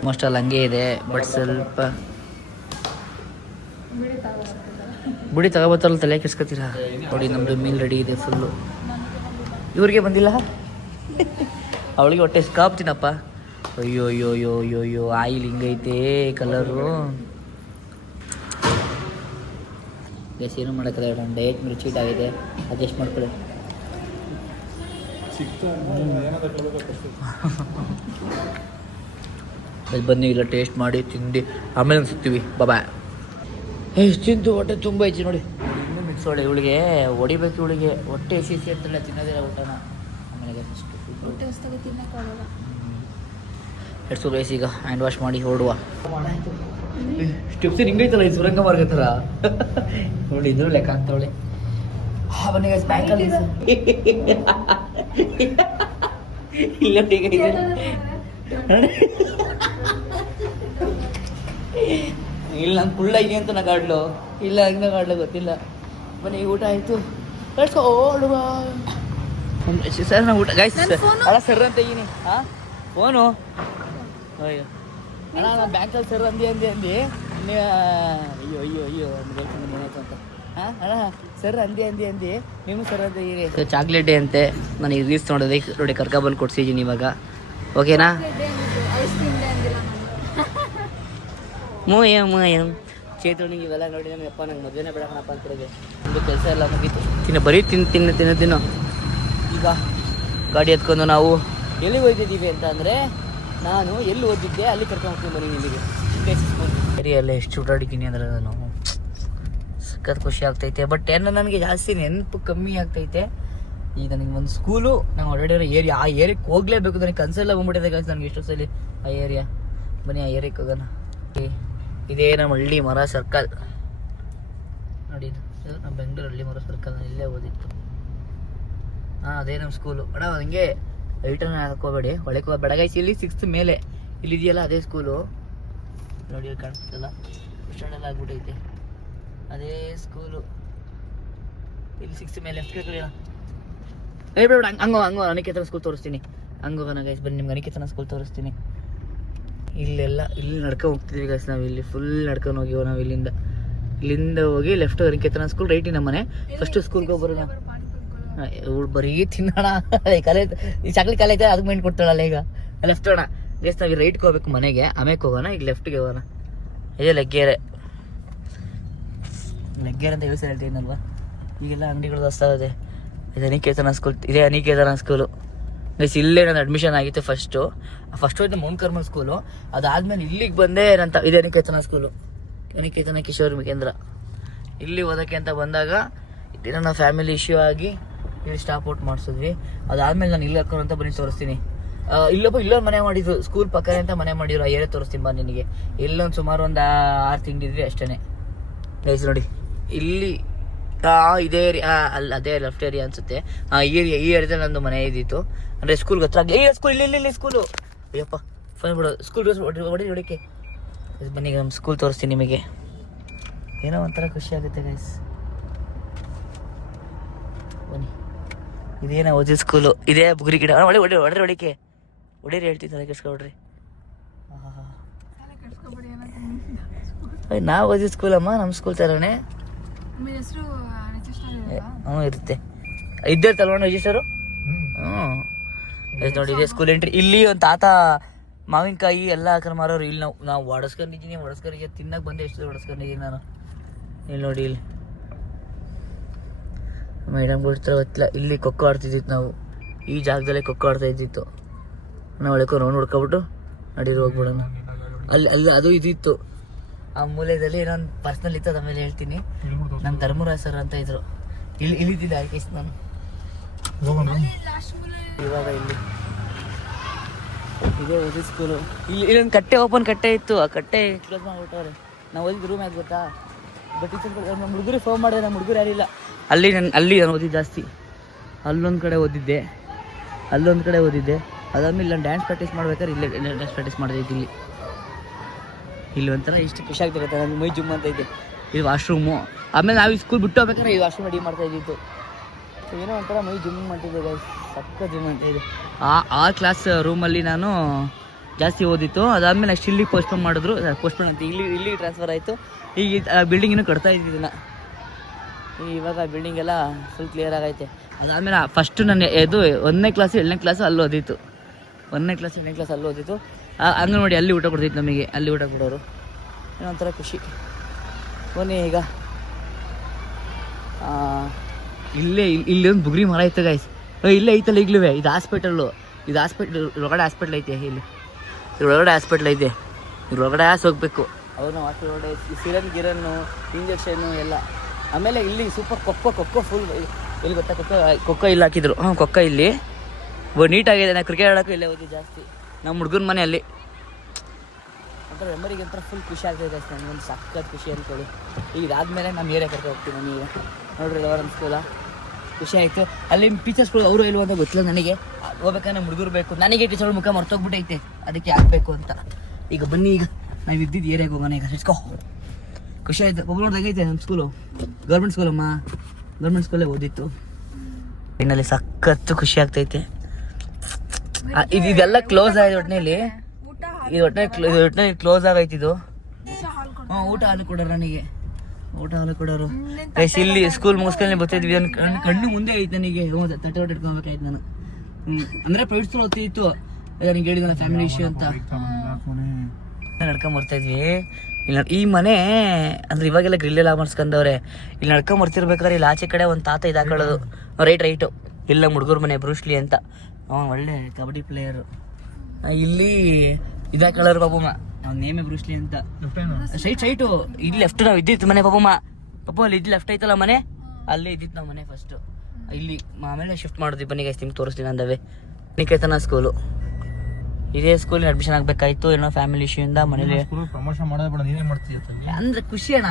ಮೋಸ್ಟಲ್ಲಿ ಹಂಗೆ ಇದೆ. ಬಟ್ ಸ್ವಲ್ಪ ಬುಡಿ ತಗೋಬತ್ತಲ್ಲ, ತಲೆ ಕೆಡ್ಸ್ಕೊತೀರಾ ನೋಡಿ. ನಮ್ಮದು ಮೀಲ್ ರೆಡಿ ಇದೆ ಫುಲ್ಲು. ಇವ್ರಿಗೆ ಬಂದಿಲ್ಲ. ಅವಳಿಗೆ ಹೊಟ್ಟೆ ಸ್ಕಾಪ್ತೀನಪ್ಪ. ಅಯ್ಯೋ ಆಯಿಲ್ ಹಿಂಗೈತೆ ಕಲರು. ಗೈಸ್ ಏನು ಮಾಡೋಕ್ಕಲ್ಲ, ಡಯಟ್ ಮೇಲೆ ಚೀಟ್ ಆಗಿದೆ, ಅಡ್ಜಸ್ಟ್ ಮಾಡ್ಕೊಳ್ಳಿ. ಬನ್ನಿ ಇಲ್ಲ ಟೇಸ್ಟ್ ಮಾಡಿ ತಿಂದು ಆಮೇಲೆ ಸಿಗ್ತೀವಿ. ಬಾಯ್. ಎಷ್ಟು ತಿಂತು ಹೊಟ್ಟೆ ತುಂಬ ಐತಿ ನೋಡಿ. ಇನ್ನೂ ಮಿಕ್ಸೋಳಿ ಇವಳಿಗೆ ಹೊಡಿಬೇಕು, ಇವಳಿಗೆ ಹೊಟ್ಟೆ ಎಸಿ ಇರ್ತಲ್ಲ, ತಿನ್ನೋದಿಲ್ಲ ಊಟನ. ಆಮೇಲೆ ಹೊಟ್ಟೆ ಹೊಸ್ದಾಗಿ ತಿನ್ನಕ್ಕಾಗಲ್ಲ. ಎಡ್ಸು ಗೈಸ್ ಈಗ ಹ್ಯಾಂಡ್ ವಾಶ್ ಮಾಡಿ ಹೊರಡುವ. ಸ್ಟೆಪ್ಸ್ ಹಿಂಗೈತಲ್ಲ ಈ ಸುರಂಗ ಮಾರ್ಗ ಥರ ನೋಡಿ, ಇದ್ರು ಲೆಕ್ಕ ಆಗ್ತಾವಳೆ. ಬನ್ನಿ ಗೈಸ್ ಬ್ಯಾಂಕಲ್ಲಿ ಇಲ್ಲ ಇಲ್ಲ ನಂಗೆ ಕುಳ್ಳ ಇದೆ ಅಂತ ನಾ ಗಾಡ್ಲು ಇಲ್ಲ, ಹಂಗೆ ಗಾಡ್ಲು ಗೊತ್ತಿಲ್ಲ. ಬನ್ನಿ ಊಟ ಆಯಿತು, ಓಡುವ ಸರ್. ನಾವು ಊಟ ಗೈಸ್ ಅಲ್ಲ ಸರ್ ಅಂತ ಇದೀನಿ. ಹಾಂ ಫೋನು ಅಯ್ಯೋ ಅಣ್ಣ ನಾನು ಬ್ಯಾಂಕಲ್ಲಿ ಸರ್ ಅಂದಿ ಅಯ್ಯೋ ಅಯ್ಯೋ ಅಯ್ಯೋ ಅಂದು ಏನಾಯ್ತು ಅಂತ. ಹಾಂ ಅಣ್ಣ ಸರ್ ಅಂದಿ ನೀವು ಸರ್ ಅಂತ ಇದೀರಿ. ಚಾಕ್ಲೇಟ್ ಡೇ ಅಂತೆ, ನಾನು ಈ ರೀಲ್ಸ್ ನೋಡೋದೆ ನೋಡಿ ಕರ್ಕೊಬಂದು ಕೊಡ್ಸಿದ್ದೀನಿ ಇವಾಗ. ಓಕೆನಾ? ಮೂಯಂ ಚೇತುಣಿಗೆ ಇವೆಲ್ಲ ನೋಡಿ ನಮಗೆ ಅಪ್ಪ ನಂಗೆ ಮದುವೆನೇ ಬೇಡಪ್ಪ ಅಂತಿರೋದು. ಒಂದು ಕೆಲಸ ಎಲ್ಲ ಮುಗೀತು, ಬರೀ ತಿನ್ನು. ಈಗ ಗಾಡಿ ಎತ್ಕೊಂಡು ನಾವು ಎಲ್ಲಿಗೆ ಹೋಗ್ತಿದ್ದೀವಿ ಅಂತ ಅಂದರೆ, ನಾನು ಎಲ್ಲಿ ಓದಿದ್ದೆ ಅಲ್ಲಿ ಕರ್ಕೊಂಡು ಹೋಗ್ತೀನಿ ಬನ್ನಿ ನಿಮಗೆ. ಏರಿಯಲ್ಲ ಎಷ್ಟು ಓಡಾಡಿದ್ದೀನಿ ಅಂದರೆ ನಾನು ಸಖತ್ ಖುಷಿ ಆಗ್ತೈತೆ. ಬಟ್ ಏನು ನನಗೆ ಜಾಸ್ತಿ ನೆನಪು ಕಮ್ಮಿ ಆಗ್ತೈತೆ. ಈಗ ನನಗೆ ಒಂದು ಸ್ಕೂಲು, ನಾವು ಓಡಾಡಿರೋ ಏರಿಯಾ, ಆ ಏರಿಯಾಕ್ಕೆ ಹೋಗಲೇಬೇಕು ನನಗೆ ಕನಸೆಲ್ಲ ಬಂದ್ಬಿಟ್ಟಿದೆ ಗೈಸ್ ನನಗೆ ಎಷ್ಟೋ ಸಲ ಆ ಏರಿಯಾ. ಬನ್ನಿ ಆ ಏರಿಯಾಕ್ಕೆ ಹೋಗೋಣ. ಇದೇ ನಮ್ಮ ಹಳ್ಳಿ ಮರ ಸರ್ಕಲ್ ನೋಡಿ, ಇದು ನಮ್ಮ ಬೆಂಗಳೂರು ಹಳ್ಳಿ ಮರ ಸರ್ಕಲ್, ನಾನು ಇಲ್ಲೇ ಓದಿತ್ತು. ಹಾಂ ಅದೇ ನಮ್ಮ ಸ್ಕೂಲು. ಅಣ್ಣ ಹಂಗೆ ರಿಟರ್ನ್ ಹಾಕೋಬೇಡಿ, ಒಳಗೆ ಹೋಗ್ಬೇಡ ಗೈಸ್. ಇಲ್ಲಿ 6th ಮೇಲೆ ಇಲ್ಲಿದೆಯಲ್ಲ ಅದೇ ಸ್ಕೂಲು ನೋಡಿ, ಕಾಣಿಸ್ತಲ್ಲ ಸ್ಟ್ಯಾಂಡೆಲ್ಲ ಆಗ್ಬಿಟ್ಟೈತೆ, ಅದೇ ಸ್ಕೂಲು. ಇಲ್ಲಿ 6th ಮೇಲೆ ಲೆಫ್ಟ್ ಕಡೆ ಬೇಡ ಹಂಗೋ ಅನಿಕೇತನ ಸ್ಕೂಲ್ ತೋರಿಸ್ತೀನಿ. ಹಂಗೋಗೋಣ ಗೈಸ್, ಬನ್ನಿ ನಿಮ್ಗೆ ಅನಿಕೇತನ ಸ್ಕೂಲ್ ತೋರಿಸ್ತೀನಿ. ಇಲ್ಲೆಲ್ಲ ಇಲ್ಲಿ ನಡ್ಕೊಂಡು ಹೋಗ್ತಿದ್ವಿ ಗೈಸ್, ನಾವು ಇಲ್ಲಿ ಫುಲ್ ನಡ್ಕೊಂಡು ಹೋಗಿವ. ನಾವು ಇಲ್ಲಿಂದ ಹೋಗಿ ಲೆಫ್ಟ್ ಅನಿಕೇತನ ಸ್ಕೂಲ್, ರೈಟ್ ನಮ್ಮನೆ. ಫಸ್ಟ್ ಸ್ಕೂಲ್ಗೆ ಹೋಗ್ಬರೋಣ. ಬರೀ ತಿನ್ನೋಣ, ಕಲೆ ಈ ಚಾಕ್ಲೇಟ್ ಕಾಲ ಐತೆ ಅದಕ್ಕೆ ಮೈಂಡ್ ಕೊಡ್ತಾಳಲ್ಲ. ಈಗ ಲೆಫ್ಟ್ ಹೋಗೋಣ ಗೈಸ್, ನಾವು ರೈಟ್ಗೆ ಹೋಗ್ಬೇಕು ಮನೆಗೆ, ಆಮೇಲೆ ಹೋಗೋಣ. ಈಗ ಲೆಫ್ಟ್ಗೆ ಹೋಗೋಣ. ಇದೇ ಲೆಗ್ಗೇರೆ ಅಂತ ಹೇಳ್ತೀನಲ್ವ. ಈಗೆಲ್ಲ ಅಂಗಡಿಗಳು ಹೊಸ್ತಾಗಿದೆ. ಇದು ಅನಿಕೇತನ ಸ್ಕೂಲ್, ಇದೇ ಅನಿಕೇತನ ಸ್ಕೂಲು ಗೈಸ್. ಇಲ್ಲೇ ನಾನು ಅಡ್ಮಿಷನ್ ಆಗಿತ್ತು ಫಸ್ಟು ಹೋಯ್ತು ಮೌಂಟ್ ಕರ್ಮಲ್ ಸ್ಕೂಲು. ಅದಾದ್ಮೇಲೆ ಇಲ್ಲಿಗೆ ಬಂದೆ ನಂತ ಇದೇ ಅನಿಕೇತನ ಸ್ಕೂಲು, ಅನಿಕೇತನ ಕಿಶೋರ್ ಕೇಂದ್ರ. ಇಲ್ಲಿ ಓದೋಕ್ಕೆ ಅಂತ ಬಂದಾಗ ಇದನ್ನ ಫ್ಯಾಮಿಲಿ ಇಶ್ಯೂ ಆಗಿ ಇಲ್ಲಿ ಸ್ಟಾಪ್ ಔಟ್ ಮಾಡಿಸಿದ್ವಿ. ಅದಾದ್ಮೇಲೆ ನಾನು ಇಲ್ಲಿ ಹಾಕೋರು ಅಂತ ಬನ್ನಿ ತೋರಿಸ್ತೀನಿ. ಇಲ್ಲೊಂದು ಮನೆ ಮಾಡಿದ್ರು ಸ್ಕೂಲ್ ಪಕ್ಕನೇ ಅಂತ ಮನೆ ಮಾಡಿದ್ರು. ಆ ಏರಿಯಾ ತೋರಿಸ್ತೀನಿ ಬಾ ನಿನಗೆ. ಇಲ್ಲೊಂದು ಸುಮಾರು ಒಂದು 6 ತಿಂಗಳಿದ್ವಿ ಅಷ್ಟೇ ಗೈಸ್. ನೋಡಿ ಇಲ್ಲಿ ಇದೇ ಏರಿಯಾ ಅಲ್ಲಿ, ಅದೇ ಲೆಫ್ಟ್ ಏರಿಯಾ ಅನ್ಸುತ್ತೆ. ಈ ಏರಿಯಾದಲ್ಲಿ ನಂದು ಮನೆ ಇದ್ದಿತ್ತು. ಅಂದರೆ ಸ್ಕೂಲ್ಗೆ ಹತ್ರ ಆಗಲಿ ಸ್ಕೂಲ್ ಇಲ್ಲಿ ಸ್ಕೂಲು. ಅಯ್ಯಪ್ಪ ಫೈನ್ ಬಿಡೋ ಸ್ಕೂಲ್ ಹೊಡಿಕೆ. ಬನ್ನಿ ಈಗ ನಮ್ಮ ಸ್ಕೂಲ್ ತೋರಿಸ್ತೀನಿ ನಿಮಗೆ. ಏನೋ ಒಂಥರ ಖುಷಿ ಆಗುತ್ತೆ ಗೈಸ್. ಬನ್ನಿ, ಇದೇನೋ ಓದಿ ಸ್ಕೂಲು, ಇದೇ ಬುಗುರಿ ಗಿಡ. ಹೊಡಿಕೆ ಹೊಡೀರಿ ಹೇಳ್ತಿದ್ದಾರೆ, ಕೆಡ್ಸ್ಕೊಬಿಡ್ರಿ. ನಾವು ಓದಿದ ಸ್ಕೂಲಮ್ಮ, ನಮ್ಮ ಸ್ಕೂಲ್ ಥರನೇ. ಹ್ಞೂ ಇರುತ್ತೆ, ಇದ್ದೇ ತಲ್ವಣ್ಣ ರಿಜಿಸ್ಟರು. ನೋಡಿ ಇದೇ ಸ್ಕೂಲ್ ಎಂಟ್ರಿ. ಇಲ್ಲಿ ಒಂದು ತಾತ ಮಾವಿನಕಾಯಿ ಎಲ್ಲ ಹಾಕೊಂಡು ಮಾರೋರು. ಇಲ್ಲಿ ನಾವು ಒಡಸ್ಕೊಂಡಿದ್ದೀನಿ ತಿನ್ನಕ್ಕೆ ಬಂದೆ. ಎಷ್ಟು ಒಡಸ್ಕೊಂಡಿದ್ದೀನಿ ನಾನು. ಇಲ್ಲಿ ನೋಡಿ, ಇಲ್ಲಿ ಮೇಡಮ್ ಬಿಡ್ತಾರೆ ಗೊತ್ತಿಲ್ಲ. ಇಲ್ಲಿ ಖೋಖೋ ಆಡ್ತಿದ್ದಿತ್ತು ನಾವು, ಈ ಜಾಗದಲ್ಲೇ ಖೋಖೋ ಆಡ್ತಾ ಇದ್ದಿತ್ತು. ನಾವು ಒಳಗೆ ರೌಂಡ್ ಹೊಡ್ಕೊಬಿಟ್ಟು ನಡೀರು ಹೋಗ್ಬಿಡೋಣ. ಅಲ್ಲಿ ಅದು ಇದಿತ್ತು ಆ ಮೂಲೆಯಲ್ಲಿ. ಏನೊಂದು ಪರ್ಸ್ನಲ್ ಇತ್ತು, ಆಮೇಲೆ ಹೇಳ್ತೀನಿ. ನಮ್ಮ ಧರ್ಮರಾಜ್ ಸರ್ ಅಂತ ಇದ್ರು. ಇಲ್ಲಿದ್ದಿದ್ದೆ ಆಯ್ಕೆ ನಾನು ಇವಾಗ. ಇಲ್ಲಿ ಇದೇ ಓದಿ ಸ್ಕೂಲು. ಇಲ್ಲೊಂದು ಓಪನ್ ಕಟ್ಟೆ ಇತ್ತು, ಆ ಕಟ್ಟೆ ಕ್ಲೋಸ್ ಮಾಡಿಬಿಟ್ಟವ್ರೆ. ನಾವು ಓದಿದ್ದು ರೂಮ್ ಯಾಕೆ ಗೊತ್ತಾ? ಬಟ್ ಟೀಚರ್ ನಮ್ಮ ಹುಡುಗರಿಗೆ ಫೋನ್ ಮಾಡಿದೆ, ನಮ್ಮ ಹುಡುಗರು ಯಾರಿಲ್ಲ. ಅಲ್ಲಿ ನಾನು ಓದಿದ್ದು ಜಾಸ್ತಿ. ಅಲ್ಲೊಂದು ಕಡೆ ಓದಿದ್ದೆ. ಅದಾದ್ಮೇಲೆ ನಾನು ಡ್ಯಾನ್ಸ್ ಪ್ರಾಕ್ಟೀಸ್ ಮಾಡ್ಬೇಕಾದ್ರೆ ಇಲ್ಲೇ ಡ್ಯಾನ್ಸ್ ಪ್ರಾಕ್ಟೀಸ್ ಮಾಡಿದೆ. ಇಲ್ಲಿ ಒಂಥರ ಇಷ್ಟು ಖುಷಿ ಆಗ್ತಿರುತ್ತೆ ನನಗೆ. ಮೈ ಜುಮ್ ಅಂತ ಇದೆ. ಇದು ವಾಶ್ರೂಮು. ಆಮೇಲೆ ನಾವು ಈ ಸ್ಕೂಲ್ ಬಿಟ್ಟು ಹೋಗ್ಬೇಕಾದ್ರೆ ಈ ವಾಶ್ರೂಮ್ ರೆಡಿ ಮಾಡ್ತಾ ಇದ್ದಿತ್ತು. ಏನೋ ಒಂಥರ ಮೈ ಜುಮ್ ಮಾಡ್ತಿದ್ದೆ ಗೈಸ್, ಸಕ್ಕ ಜುಮ್ ಅಂತಿದೆ. ಆ ಕ್ಲಾಸ್ ರೂಮಲ್ಲಿ ನಾನು ಜಾಸ್ತಿ ಓದಿತ್ತು. ಅದಾದಮೇಲೆ ನೆಕ್ಸ್ಟ್ ಇಲ್ಲಿ ಪೋಸ್ಟ್ಪೋನ್ ಮಾಡಿದ್ರು. ಪೋಸ್ಟ್ಪೋನ್ ಅಂತ ಇಲ್ಲಿ ಟ್ರಾನ್ಸ್ಫರ್ ಆಯಿತು. ಈಗ ಬಿಲ್ಡಿಂಗ್ ಇನ್ನೂ ಕಟ್ತಾ ಇದ್ದಿದ್ದನ್ನ. ಇವಾಗ ಬಿಲ್ಡಿಂಗ್ ಎಲ್ಲ ಫುಲ್ ಕ್ಲಿಯರ್ ಆಗೈತೆ. ಅದಾದಮೇಲೆ ಫಸ್ಟ್ ನಾನು 1ನೇ ಕ್ಲಾಸು 2ನೇ ಕ್ಲಾಸು ಅಲ್ಲಿ ಓದಿತ್ತು. 1ನೇ ಕ್ಲಾಸ್ 2ನೇ ಕ್ಲಾಸ್ ಅಲ್ಲಿ ಓದಿತ್ತು. ಅಂಗನವಾಡಿ ಅಲ್ಲಿ ಊಟ ಕೊಡ್ತಿತ್ತು ನಮಗೆ, ಅಲ್ಲಿ ಊಟ ಕೊಡೋರು. ಏನೋ ಒಂಥರ ಖುಷಿ. ಬನ್ನಿ ಈಗ ಇಲ್ಲಿ ಒಂದು ಬುಗ್ರಿ ಮರ ಐತೆ ಗೈಸ್. ಇಲ್ಲೇ ಐತಲ್ಲ ಈಗಲೂ ಇದು ಹಾಸ್ಪಿಟಲ್ಲು. ಇದು ಹಾಸ್ಪಿಟ್ಲ್ ಒಳಗಡೆ ಹಾಸ್ಪಿಟ್ಲ್ ಐತೆ. ಇಲ್ಲಿ ಒಳಗಡೆ ಹಾಸ್ಪಿಟ್ಲ್ ಐತೆ. ಇದ್ರೊಳಗಡೆ ಹೋಗ್ಬೇಕು. ಅವ್ರನ್ನ ಹಾಸ್ಪಿಟಲ್ ಒಳಗಡೆ ಸಿರನ್ನು ಇಂಜೆಕ್ಷನ್ನು ಎಲ್ಲ. ಆಮೇಲೆ ಇಲ್ಲಿ ಸೂಪರ್ ಕೊಕ್ಕೋ ಫುಲ್. ಇಲ್ಲಿ ಗೊತ್ತಾ ಕೊಕ್ಕೋ ಇಲ್ಲಿ ಹಾಕಿದ್ರು. ಕೊಕ್ಕೋ ಇಲ್ಲಿ ನೀಟಾಗಿದೆ. ನಾನು ಕ್ರಿಕೆಟ್ ಆಡೋಕ್ಕೂ ಇಲ್ಲೇ ಹೋಗಿ ಜಾಸ್ತಿ. ನಮ್ಮ ಹುಡುಗನ ಮನೆಯಲ್ಲಿ ಒಂಥರ ಮೆಮರಿಗೆ ಒಂಥರ ಫುಲ್ ಖುಷಿ ಆಗ್ತಾಯಿದೆ ಅಷ್ಟೇ. ನನಗೊಂದು ಸಖತ್ ಖುಷಿ ಅಂದ್ಕೊಳ್ಳಿ. ಈಗ ಇದಾದಮೇಲೆ ನಮ್ಮ ಏರಿಯಾ ಕರ್ಕೊಂಡು ಹೋಗ್ತೀನಿ. ನನಗೆ ನೋಡ್ರಿ ಅವರ ಸ್ಕೂಲ ಖುಷಿ ಆಯಿತು. ಅಲ್ಲಿ ಟೀಚರ್ಸ್ಗಳು ಅವರು ಇಲ್ವ ಅಂತ ಗೊತ್ತಿಲ್ಲ ನನಗೆ. ಹೋಗ್ಬೇಕಾದ್ರೆ ನಮ್ಮ ಹುಡುಗರು ಬೇಕು. ನನಗೆ ಟೀಚರ್ಗಳ ಮುಖ ಮರ್ತೋಗ್ಬಿಟ್ಟೈತೆ, ಅದಕ್ಕೆ ಆಗಬೇಕು ಅಂತ. ಈಗ ಬನ್ನಿ, ಈಗ ನಾವು ಇದ್ದಿದ್ದು ಏರಿಯಾಗೆ ಹೋಗೋಣ. ಈಗ ಇಟ್ಕೋ ಖುಷಿ ಆಯಿತು. ಒಬ್ಬರು ನೋಡ್ದಾಗೈತೆ ನಮ್ಮ ಸ್ಕೂಲು. ಗೌರ್ಮೆಂಟ್ ಸ್ಕೂಲಮ್ಮ, ಗೌರ್ಮೆಂಟ್ ಸ್ಕೂಲೇ ಓದಿತ್ತು. ಇನ್ನಲ್ಲಿ ಸಖತ್ತು ಖುಷಿ ಆಗ್ತೈತೆ. ಇದೆಲ್ಲ ಕ್ಲೋಸ್ ಆಗಿದೆ ಒಟ್ಟಿನಲ್ಲಿ. ಇದು ಒಟ್ಟಿನಲ್ಲಿ ಕ್ಲೋಸ್ ಆಗೈತಿದು. ಊಟ ಹಾಲು ಕೊಡೋರು ನನಗೆ. ಊಟ ಹಾಲು ಕೊಡೋರು ಗೈಸ್. ಇಲ್ಲಿ ಸ್ಕೂಲ್ ಮುಗಿಸ್ಕೊಂಡು ಬರ್ತಿದ್ವಿ. ಕಣ್ಣು ಮುಂದೆ ಐತೆ ನನಗೆ. ತಟ್ಟೆ ಹೊಟ್ಟೆ ಇಟ್ಕೊಬೇಕಾಯ್ತು ನಾನು. ಅಂದರೆ ಪ್ರೈವೇಟ್ ಸ್ಕೂಲ್ ಓದ್ತಿತ್ತು. ನನಗೆ ಹೇಳಿದ ಫ್ಯಾಮಿಲಿ ಇಶ್ಯೂ ಅಂತ ನಡ್ಕೊಂಡ್ ಬರ್ತಾಯಿದ್ವಿ. ಇಲ್ಲಿ ಈ ಮನೆ ಅಂದ್ರೆ ಇವಾಗೆಲ್ಲ ಗ್ರಿಲ್ಲೆಲ್ಲ ಮಾಡಿಸ್ಕೊಂಡವ್ರೆ. ಇಲ್ಲಿ ನಡ್ಕೊಂಡ್ ಬರ್ತಿರ್ಬೇಕಾದ್ರೆ ಇಲ್ಲಿ ಆಚೆ ಕಡೆ ಒಂದು ತಾತ ಇದಾಕೊಳ್ಳೋದು. ರೈಟು ಇಲ್ಲ ಹುಡುಗರ ಮನೆ ಬ್ರೂಸ್ಲಿ ಅಂತ. ಒಳ್ಳೆ ಕಬಡ್ಡಿ ಪ್ಲೇಯರು. ಇಲ್ಲಿ ಇದಾಕೊಳ್ಳೋರು ಪಾಪಮ್ಮ. ಅವ್ನ ನೇಮೆ ಬ್ರೂಸ್ಲಿ ಅಂತ. ಸೈಟು ಇಲ್ಲಿ ಲೆಫ್ಟ್ ನಾವು ಇದ್ದಿತ್ತು ಮನೆ ಪಾಪಮ್ಮ. ಅಲ್ಲಿ ಇದು ಲೆಫ್ಟ್ ಐತಲ್ಲ ಮನೆ, ಅಲ್ಲೇ ಇದ್ದಿತ್ತು ನಾವು ಮನೆ ಫಸ್ಟು. ಇಲ್ಲಿ ಆಮೇಲೆ ಶಿಫ್ಟ್ ಮಾಡಿದ್ವಿ. ಬನ್ನಿ ಗೈಸ್ ನಿಮ್ಗೆ ತೋರಿಸ್ತೀನಿ ಅಂದವೆ. ನಿಕೇತನ ಸ್ಕೂಲು. ಇದೇ ಸ್ಕೂಲಿಗೆ ಅಡ್ಮಿಷನ್ ಆಗಬೇಕಾಯ್ತು. ಏನೋ ಫ್ಯಾಮಿಲಿ ಇಶ್ಯೂ ಇಂದ ಮನೇಲಿ ಪ್ರಮೋಷನ್ ಮಾಡೋದು ನೀನೇ ಮಾಡ್ತೀಯ ಅಂದ್ರೆ ಖುಷಿ ಅಣ್ಣ.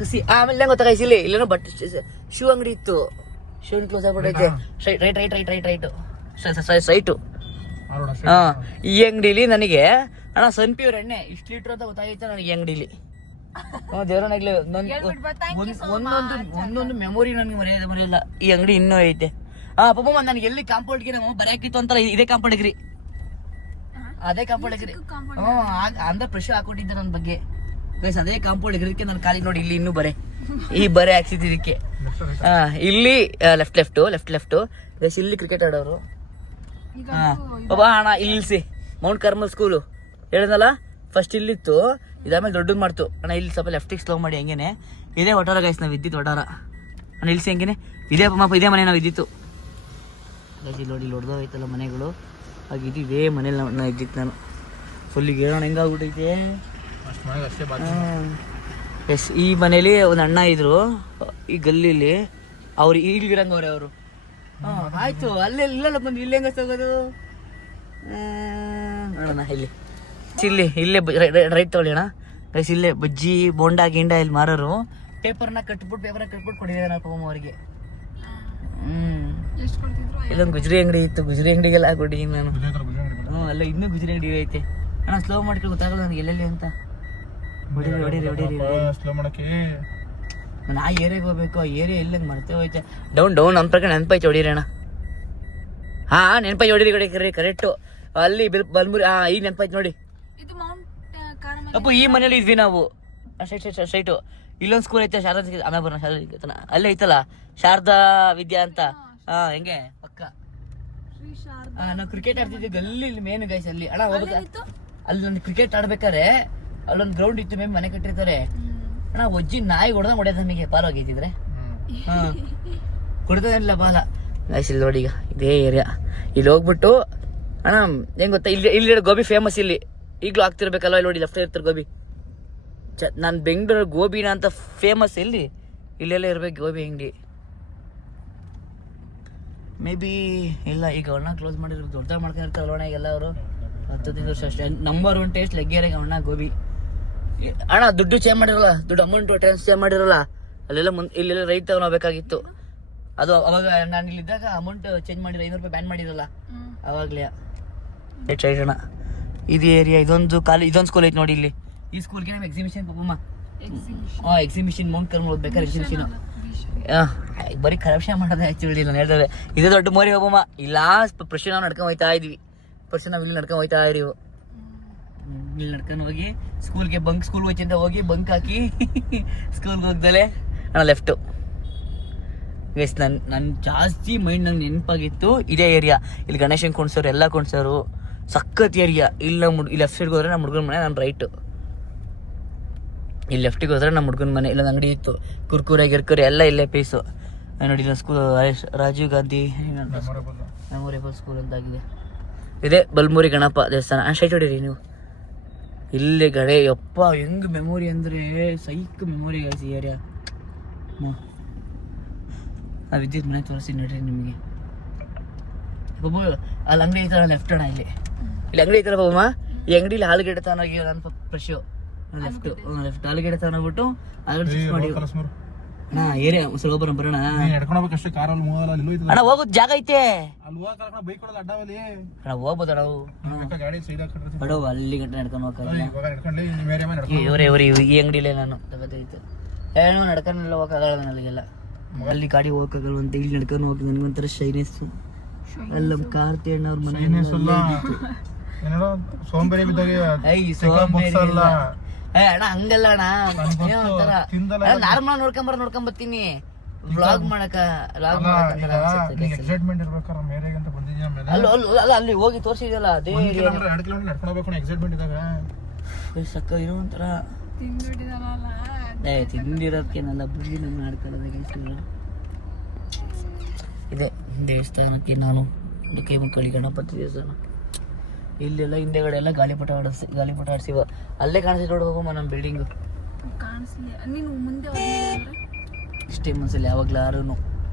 ಖುಷಿ. ಆಮೇಲೆ ಗೊತ್ತಾ ಗೈಸ್, ಇಲ್ಲೇನೋ ಬಟ್ಟೆ ಶೂ ಅಂಗಡಿ ಇತ್ತು. ಶೂ ಕ್ಲೋಸ್ ಆಗ್ಬಿಟ್ಟೈತೆ. ಸೈಟು. ಈ ಅಂಗಡಿಲಿ ನನಗೆ ಅಣ್ಣ ಸನ್ಪ್ಯೂರ್ ಎಣ್ಣೆ ಇಷ್ಟು ಲೀಟ್ರ್ ಅಂತ ಗೊತ್ತಾಗೈತೆ ನನಗೆ. ಈ ಅಂಗಡಿಲಿ ದೇವರನಾಗ್ಲಿ ಒಂದೊಂದು ಮೆಮೊರಿ ನನಗೆ ಮರೆಯಲ್ಲ. ಈ ಅಂಗಡಿ ಇನ್ನೂ ಐತೆ. ಪಾಪ ನನಗೆ ಎಲ್ಲಿ ಕಾಂಪೌಂಡ್ಗೆ ನಮ್ಮ ಬರೆಯಾಕಿತ್ತು ಅಂತ ಇದೇ ಕಾಂಪೌಂಡ್ಗ್ರಿ. ಅದೇ ಕಾಂಪೌಂಡ್ಗ್ರಿ. ಅಂದ್ರೆ ಪ್ರೆಶ್ ಹಾಕೊಟ್ಟಿದ್ದೆ ನನ್ನ ಬಗ್ಗೆ ಗೈಸ್. ಅದೇ ಕಾಂಪೌಂಡ್ ಇರೋದಕ್ಕೆ ನನ್ನ ಕಾಲಿಗೆ ನೋಡಿ ಇಲ್ಲಿ ಇನ್ನೂ ಈ ಬರೆ ಹಾಕ್ಸಿದ್ದು ಇದಕ್ಕೆ. ಇಲ್ಲಿ ಲೆಫ್ಟ್ ಗೈಸ್. ಇಲ್ಲಿ ಕ್ರಿಕೆಟ್ ಆಡೋರು. ಬಾಬಾ ಅಣ್ಣ ಇಲ್ಲಿಸಿ ಮೌಂಟ್ ಕಾರ್ಮಲ್ ಸ್ಕೂಲು ಹೇಳಿದ್ನಲ್ಲ ಫಸ್ಟ್ ಇಲ್ಲಿತ್ತು. ಇದಾದ್ಮೇಲೆ ದೊಡ್ಡದು ಮಾಡ್ತು ಅಣ್ಣ. ಇಲ್ಲಿ ಸ್ವಲ್ಪ ಲೆಫ್ಟಿಗೆ ಸ್ಲೋ ಮಾಡಿ. ಹಂಗೇನೆ ಇದೇ ಒಟ್ಟಾರ ಗೈಸ್ ನಾವು ಇದ್ದಿತ್ತು. ಒಟ್ಟಾರ ಅಣ್ಣ ಇಲ್ಸಿ ಹಂಗೇನೆ ಇದೇ ಇದೇ ಮನೆ ನಾವು ಇದ್ದಿತ್ತು ಗೈಸ್. ಇಲ್ಲಿ ನೋಡಿ ದೊಡ್ಡದಾಗೈತಲ್ಲ ಮನೆಗಳು. ಹಾಗೆ ಇದೇ ಮನೇಲಿ ನಾವು ಇದ್ದಿತ್ತು ನಾನು. ಫುಲ್ಲಿಗೆ ಹೇಳೋಣ ಹೆಂಗಾಗ್ಬಿಟ್ಟೈತೆ. ಎಸ್ ಈ ಮನೇಲಿ ಒಂದು ಅಣ್ಣ ಇದ್ರು ಈ ಗಲ್ಲಿಲಿ. ಅವ್ರು ಈಗಿರಂಗವ್ರೆ ಅವರು. ಆಯ್ತು ಅಲ್ಲೇ ಇಲ್ಲಲ್ಲ ಬಂದು ಇಲ್ಲಿ ಹೆಂಗ ಹೋಗೋದು ನೋಡೋಣ. ಇಲ್ಲೇ ರೈಟ್ ತಗೊಳ್ಳಿ ಅಣ್ಣ ಗೈಸ್. ಇಲ್ಲೇ ಬಜ್ಜಿ ಬೋಂಡಾ ಗಿಂಡ ಇಲ್ಲಿ ಮಾರೋರು. ಪೇಪರ್ನ ಕಟ್ಬಿಟ್ಟು ಕೊಟ್ಟಿದ್ದಾರೆ ನಾವು ಪಾಪ ಅವ್ರಿಗೆ. ಇಲ್ಲೊಂದು ಗುಜರಿ ಅಂಗಡಿ ಇತ್ತು. ಗುಜರಿ ಅಂಗಡಿಗೆಲ್ಲ ಕೊಟ್ಟಿದ್ದೀನಿ ನಾನು. ಅಲ್ಲ ಇನ್ನೂ ಗುಜರಿ ಅಂಗಡಿ ಐತೆ ಅಣ್ಣ. ಸ್ಲೋ ಮಾಡ್ಕೊಂಡು ಗೊತ್ತಾಗಲ್ಲ ನನಗೆ ಎಲ್ಲೆಲ್ಲಿ ಅಂತ. ಹೊಡೀರಿ ನಾನು ಆ ಏರಿಯಾಗೆ ಹೋಗ್ಬೇಕು. ಆ ಏರಿಯಾ ಇಲ್ಲಂಗೆ ಮರ್ತೇ ಹೋಯ್ತೆ. ಡೌನ್ ನಮ್ಮ ಪ್ರಕಾರ ನೆನಪೈತೆ. ಹೊಡೀರಿ ಅಣ್ಣ. ನೆನಪೈತೆ ಹೊಡೀರಿ ಕರೆಕ್ಟು. ಅಲ್ಲಿ ಬಲ್ಮುರಿ ಈಗ ನೆನಪೈತೆ ನೋಡಿ. ಅಪ್ಪ ಈ ಮನೇಲಿ ಇದ್ವಿ ನಾವು. ಸ್ಟ್ರೈಟು ಇಲ್ಲೊಂದು ಸ್ಕೂಲ್ ಐತೆ ಶಾರದಾ. ಆಮೇಲೆ ಬರೋಣ ಶಾರದಾ. ಅಲ್ಲೇ ಐತಲ್ಲ ಶಾರದಾ ವಿದ್ಯಾ ಅಂತ. ಹೆಂಗೆ ಪಕ್ಕ ನಾವು ಕ್ರಿಕೆಟ್ ಆಡ್ತಿದ್ವಿ ಗಲ್ಲಿ ಮೇನ್ ಗೈಸ್. ಅಲ್ಲಿ ಅಣ್ಣ ಹೋಗ್ಬೇಕ. ಅಲ್ಲಿ ನಾನು ಕ್ರಿಕೆಟ್ ಆಡ್ಬೇಕಾರೆ ಅಲ್ಲೊಂದು ಗ್ರೌಂಡ್ ಇತ್ತು. ಮೇಮ್ ಮನೆ ಕಟ್ಟಿರ್ತಾರೆ ಅಣ್ಣ. ಒಜ್ಜಿ ನಾಯಿ ಹೊಡೆದ ನಮಗೆ ಪಾಲ್ ಹೋಗೈತಿದ್ರೆ ಕೊಡ್ತದಿಲ್ಲ ಬಾಲ ಗೈಸ್. ಇಲ್ಲಿ ನೋಡಿ ಈಗ ಇದೇ ಏರಿಯಾ. ಇಲ್ಲಿ ಹೋಗ್ಬಿಟ್ಟು ಅಣ್ಣ ಹೆಂಗ್ ಗೊತ್ತಾ, ಇಲ್ಲಿ ಗೋಬಿ ಫೇಮಸ್. ಇಲ್ಲಿ ಈಗಲೂ ಆಗ್ತಿರ್ಬೇಕಲ್ವ. ಇಲ್ಲಿ ನೋಡಿ ಲೆಫ್ಟ್ ಇರ್ತಾರೆ ಗೋಬಿ. ನಾನು ಬೆಂಗಳೂರು ಗೋಬಿನ ಅಂತ ಫೇಮಸ್. ಇಲ್ಲೆಲ್ಲ ಇರ್ಬೇಕು ಗೋಬಿ ಅಂಗಡಿ. ಮೇ ಬಿ ಇಲ್ಲ ಈಗ ಅಣ್ಣ ಕ್ಲೋಸ್ ಮಾಡಿರ್ಬೇಕು. ದೊಡ್ಡದಾಗಿ ಮಾಡ್ಕೊಂಡಿರ್ತಾರೆ ಅಣ್ಣ ಈಗೆಲ್ಲ ಅವರು. 10 ವರ್ಷ ಅಷ್ಟೇ. ನಂಬರ್ 1 ಟೇಸ್ಟ್ ಲೆಗ್ಗೇರಿಗೆ ಅಣ್ಣ ಗೋಬಿ. ಅಣ್ಣ ದುಡ್ಡು ಚೇಂಜ್ ಮಾಡಿರಲ್ಲ. ದುಡ್ಡು ಅಮೌಂಟ್ ಚೇಂಜ್ ಮಾಡಿರಲ್ಲ. ಅಲ್ಲೆಲ್ಲ ಇಲ್ಲೆಲ್ಲ ರೈಟ್ ತಗೊಳ್ಬೇಕಾಗಿತ್ತು. ಅದು ಅವಾಗ ನಾನು ಇಲ್ಲಿದ್ದಾಗ ಅಮೌಂಟ್ ಚೇಂಜ್ ಮಾಡಿರೋ. 500 ರೂಪಾಯಿ ಬ್ಯಾನ್ ಮಾಡಿರಲ್ಲ ಅವಾಗಲೇ. ರೈಟ್ ಅಣ್ಣ. ಇದು ಏರಿಯಾ. ಇದೊಂದು ಸ್ಕೂಲ್ ಐತೆ ನೋಡಿ ಇಲ್ಲಿ. ಈ ಸ್ಕೂಲ್ಗೆ ನಮ್ಮ ಎಕ್ಸಿಬಿಷನ್ ಪಾಪಮ್ಮ. ಎಕ್ಸಿಬಿಷನ್ ಮೌಂಟ್ ಕರ್ಮ ಓದ್ಬೇಕಾದ್ರೆ ಎಕ್ಸಿಬಿಷನ್. ಬರೀ ಕರಪ್ಷನ್ ಮಾಡೋದೇ ಆಕ್ಚುಲಿ ನಾನು ಹೇಳ್ತಾರೆ. ಇದೇ ದೊಡ್ಡ ಮೋರಿ ಪಾಪಮ್ಮ. ಇಲ್ಲ ಪ್ರಶ್ನೆ ನಾವು ನಡ್ಕೊಂಡು ಹೋಗ್ತಾ ಇದ್ವಿ. ಇಲ್ಲಿ ನಡ್ಕೊಂಡು ಹೋಗ್ತಾ ಇದ್ರಿ. ಇಲ್ಲಿ ನಡ್ಕೊಂಡು ಹೋಗಿ ಸ್ಕೂಲ್ಗೆ ಸ್ಕೂಲ್ ಹೋಯ್ತಿಂದ ಹೋಗಿ ಬಂಕ್ ಹಾಕಿ ಸ್ಕೂಲ್ಗೆ ಹೋಗ್ದಲೆ ಅಣ್ಣ ಲೆಫ್ಟು ಗೈಸ್. ನನ್ನ ಜಾಸ್ತಿ ಮೈಂಡ್ ನಂಗೆ ನೆನಪಾಗಿತ್ತು ಇದೇ ಏರಿಯಾ. ಇಲ್ಲಿ ಗಣೇಶನ್ ಕುಣ್ಸೋರು ಎಲ್ಲ ಕುಣ್ಸೋರು. ಸಖತ್ ಏರಿಯಾ. ಇಲ್ಲಿ ಲೆಫ್ಟ್ ಸೈಡ್ಗೆ ಹೋದ್ರೆ ನಮ್ಮ ಹುಡುಗನ ಮನೆ. ನಾನು ರೈಟು ಇಲ್ಲಿ ಲೆಫ್ಟಿಗೆ ಹೋದ್ರೆ ನಮ್ಮ ಹುಡುಗನ ಮನೆ ಇಲ್ಲೊಂದು ಅಂಗಡಿ ಇತ್ತು, ಕುರ್ಕುರೆ ಗಿರ್ಕುರೆ ಎಲ್ಲ ಇಲ್ಲೇ ಪೀಸು. ನೋಡಿ ಇಲ್ಲ school Rajiv Gandhi memorable school ಅಂತಾಗಿದೆ. ಇದೆ ಬಲ್ಮೂರಿ ಗಣಪ ದೇವಸ್ಥಾನ. ಸ್ಟ್ರೈಟ್ ಹೊಡೀರಿ ನೀವು. ಇಲ್ಲೇ ಗಡೆ ಯಪ್ಪ ಹೆಂಗ್ ಮೆಮೊರಿ ಅಂದರೆ ಸೈಕ್ ಮೆಮೊರಿ ಗಾಯ್ಸ್ ಈ ಏರಿಯಾ. ನಾವು ವಿದ್ಯುತ್ ಮನೆ ತೋರಿಸ್ತೀನಿ ನೋಡ್ರಿ ನಿಮಗೆ. ಬಾಬು ಅಲ್ಲಿ ಅಂಗಡಿ ಐತಲ್ಲ ಲೆಫ್ಟ್ ಅಣ್ಣ, ಇಲ್ಲಿ ಅಂಗಡಿ ಐತಲ್ಲ ಬಾಬಮ್ಮ, ಈ ಅಂಗಡಿಲಿ ಆಲೂಗಡ್ಡೆ ತಗೊಂಡೋಗಿ ನಾನು ಫ್ರೆಶು ಲೆಫ್ಟ್ ಆಲೂಗಡ್ಡೆ ತಗೊಂಡೋಗ್ಬಿಟ್ಟು ಆಲೂಗಡ್ಡೆ ಚಿಪ್ಸ್ ಮಾಡಿ ಅಣ್ಣ ಏರಿಯಾ ಸ್ವಲ್ಪ ಬರೋಣ ಎಡ್ಕೊಂಡೋಗ್ಬೇಕಷ್ಟೇ. ಕಾರಲ್ಲಿ ಅಣ್ಣ ಹೋಗೋದು ಜಾಗ ಐತೆ ಬೈಕ್ ಅಡ್ಡಾವಲ್ಲಿ ಅಣ್ಣ ಹೋಗ್ಬೋದು ಅಣ್ಣ. ಗಾಡಿ ಸೈಡ್ ಬಡವ ಅಲ್ಲಿ ಗಂಟೆ ನಡ್ಕೊಂಡು ಹೋಗಕ್ಕಾಗಲ್ಲ. ಇವರೇ ಇವರೇ ಈ ಅಂಗಡಿಲೇ ನಾನು ತಗೋತೈತೆ ಏನೋ ನಡ್ಕೊಂಡೆಲ್ಲ ಹೋಗಕ್ಕಾಗಲ್ಲ ನನಗೆಲ್ಲ. ಅಲ್ಲಿ ಗಾಡಿ ಹೋಗಕ್ಕಾಗಲ್ಲ ಅಂತ ಇಲ್ಲಿ ನಡ್ಕೊಂಡು ಹೋಗಿ ನನಗೊಂಥರ ಶೈನೆಸ್ಸು. ಅಲ್ಲ ಕಾರ್ತಿ ಅಣ್ಣವ್ರ ಮನೆ ಸೋಂಬೇರಿ ಅಣ್ಣ ಹಂಗಲ್ಲ ಅಣ್ಣ, ನಾರ್ಮಲ್ ನೋಡ್ಕೊಂಡ್ ಬರ್ತೀನಿ ವ್ಲಾಗ್ ಮಾಡಕ. ಅಲ್ಲಿ ಹೋಗಿ ತೋರ್ಸಿದ್ಯಲ್ಲ ಅದೇ ಸಕ್ಕ ಏನೋ ಒಂಥರ ತಿಂದಿರೋದಕ್ಕೇನಲ್ಲ ಬಿಡಿ ನಮ್ಮ ನಾಡ್ಕೊಳ್ಳೋದಕ್ಕೆ. ಇದೆ ದೇವಸ್ಥಾನಕ್ಕೆ ನಾನು ಕೈ ಮುಕ್ಕಳಿ ಗಣಪತಿ ದೇವಸ್ಥಾನ. ಇಲ್ಲೆಲ್ಲ ಹಿಂದೆಗಡೆ ಎಲ್ಲ ಗಾಳಿಪಟ ಆಡಿಸಿವ ಅಲ್ಲೇ ಕಾಣಿಸಿ ನೋಡು ಹೋಗಮ್ಮ ನಮ್ಮ ಬಿಲ್ಡಿಂಗು. ಇಷ್ಟೇ ಮನ್ಸಲ್ಲಿ ಯಾವಾಗ್ಲಾರು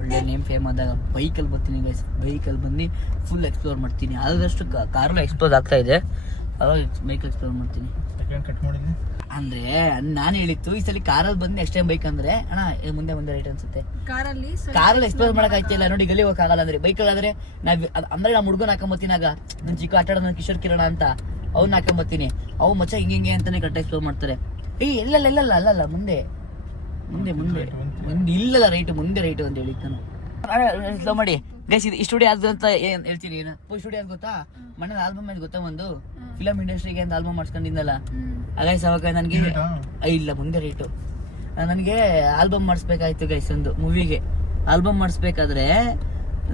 ಒಳ್ಳೆ ನೇಮ್ ಫೇಮ್ ಆದಾಗ ಬೈಕಲ್ಲಿ ಬರ್ತೀನಿ ಗೈಸ್. ಬೈಕಲ್ಲಿ ಬಂದು ಫುಲ್ ಎಕ್ಸ್ಪ್ಲೋರ್ ಮಾಡ್ತೀನಿ. ಆದಷ್ಟು ಕಾರಲ್ಲಿ ಎಕ್ಸ್ಪ್ಲೋರ್ ಆಗ್ತಾ ಇದೆ, ಅವಾಗ ಬೈಕ್ ಎಕ್ಸ್ಪ್ಲೋರ್ ಮಾಡ್ತೀನಿ. ಅಂದ್ರೆ ನಾನು ಹೇಳಿತ್ತು ಈ ಸಲ ಕಾರಲ್ಲಿ ಬಂದು ನೆಕ್ಸ್ಟ್ ಟೈಮ್ ಬೈಕ್ ಅಂದ್ರೆ ಅಣ್ಣ ಮುಂದೆ ರೈಟ್ ಅನ್ಸುತ್ತೆ. ಕಾರಲ್ಲಿ ಎಕ್ಸ್ಪ್ಲೋರ್ ಮಾಡಕ್ ಆಯ್ತಿಲ್ಲ ನೋಡಿ, ಗಲಿ ಹೋಗಕ್ ಆಗಲ್ಲ. ಅಂದ್ರೆ ಬೈಕಲ್ಲಿ ಆದ್ರೆ ಅಂದ್ರೆ ನಮ್ಮ ಹುಡುಗನ ಹಾಕೊಂಬತ್ತೀನಿ. ಆಗ ನನ್ನ ಚಿಕ್ಕ ಆಟ ಆಡೋದು ಕಿಶೋರ್ ಕಿರಣ ಅಂತ ಅವ್ನ ಹಾಕೊಂಬತ್ತೀನಿ. ಅವು ಮಚ್ಚ ಹಿಂಗೆ ಅಂತಾನೆ ಕರೆಕ್ಟ್ ಎಕ್ಸ್ಪ್ಲೋರ್ ಮಾಡ್ತಾರೆ. ಅಲ್ಲಲ್ಲ ಮುಂದೆ ಇಲ್ಲಲ್ಲ ರೈಟ್ ಮುಂದೆ ರೈಟ್ ಅಂತ ಹೇಳಿ ನಾನು ಸ್ಲೋ ಮಾಡಿ ಗೈಸ್. ಇದು ಸ್ಟುಡಿಯೋ ಯಾವ್ದು ಅಂತ ಏನ್ ಹೇಳ್ತೀನಿ. ಏನು ಸ್ಟುಡಿಯೋ ಅಂತ ಗೊತ್ತಾ? ಮನೇಲಿ ಆಲ್ಬಮ್ ಮೇಲೆ ಗೊತ್ತಾ, ಒಂದು ಫಿಲಮ್ ಇಂಡಸ್ಟ್ರಿಗೆ ಅಂತ ಆಲ್ಬಮ್ ಮಾಡಿಸ್ಕೊಂಡಿದ್ದಲ್ಲ ಗೈಸ್. ಅವಾಗ ನನಗೆ ಇಲ್ಲ ಮುಂದೆ ರೈಟು ನನಗೆ ಆಲ್ಬಮ್ ಮಾಡಿಸ್ಬೇಕಾಯ್ತು ಗೈಸ್. ಒಂದು ಮೂವಿಗೆ ಆಲ್ಬಮ್ ಮಾಡಿಸ್ಬೇಕಾದ್ರೆ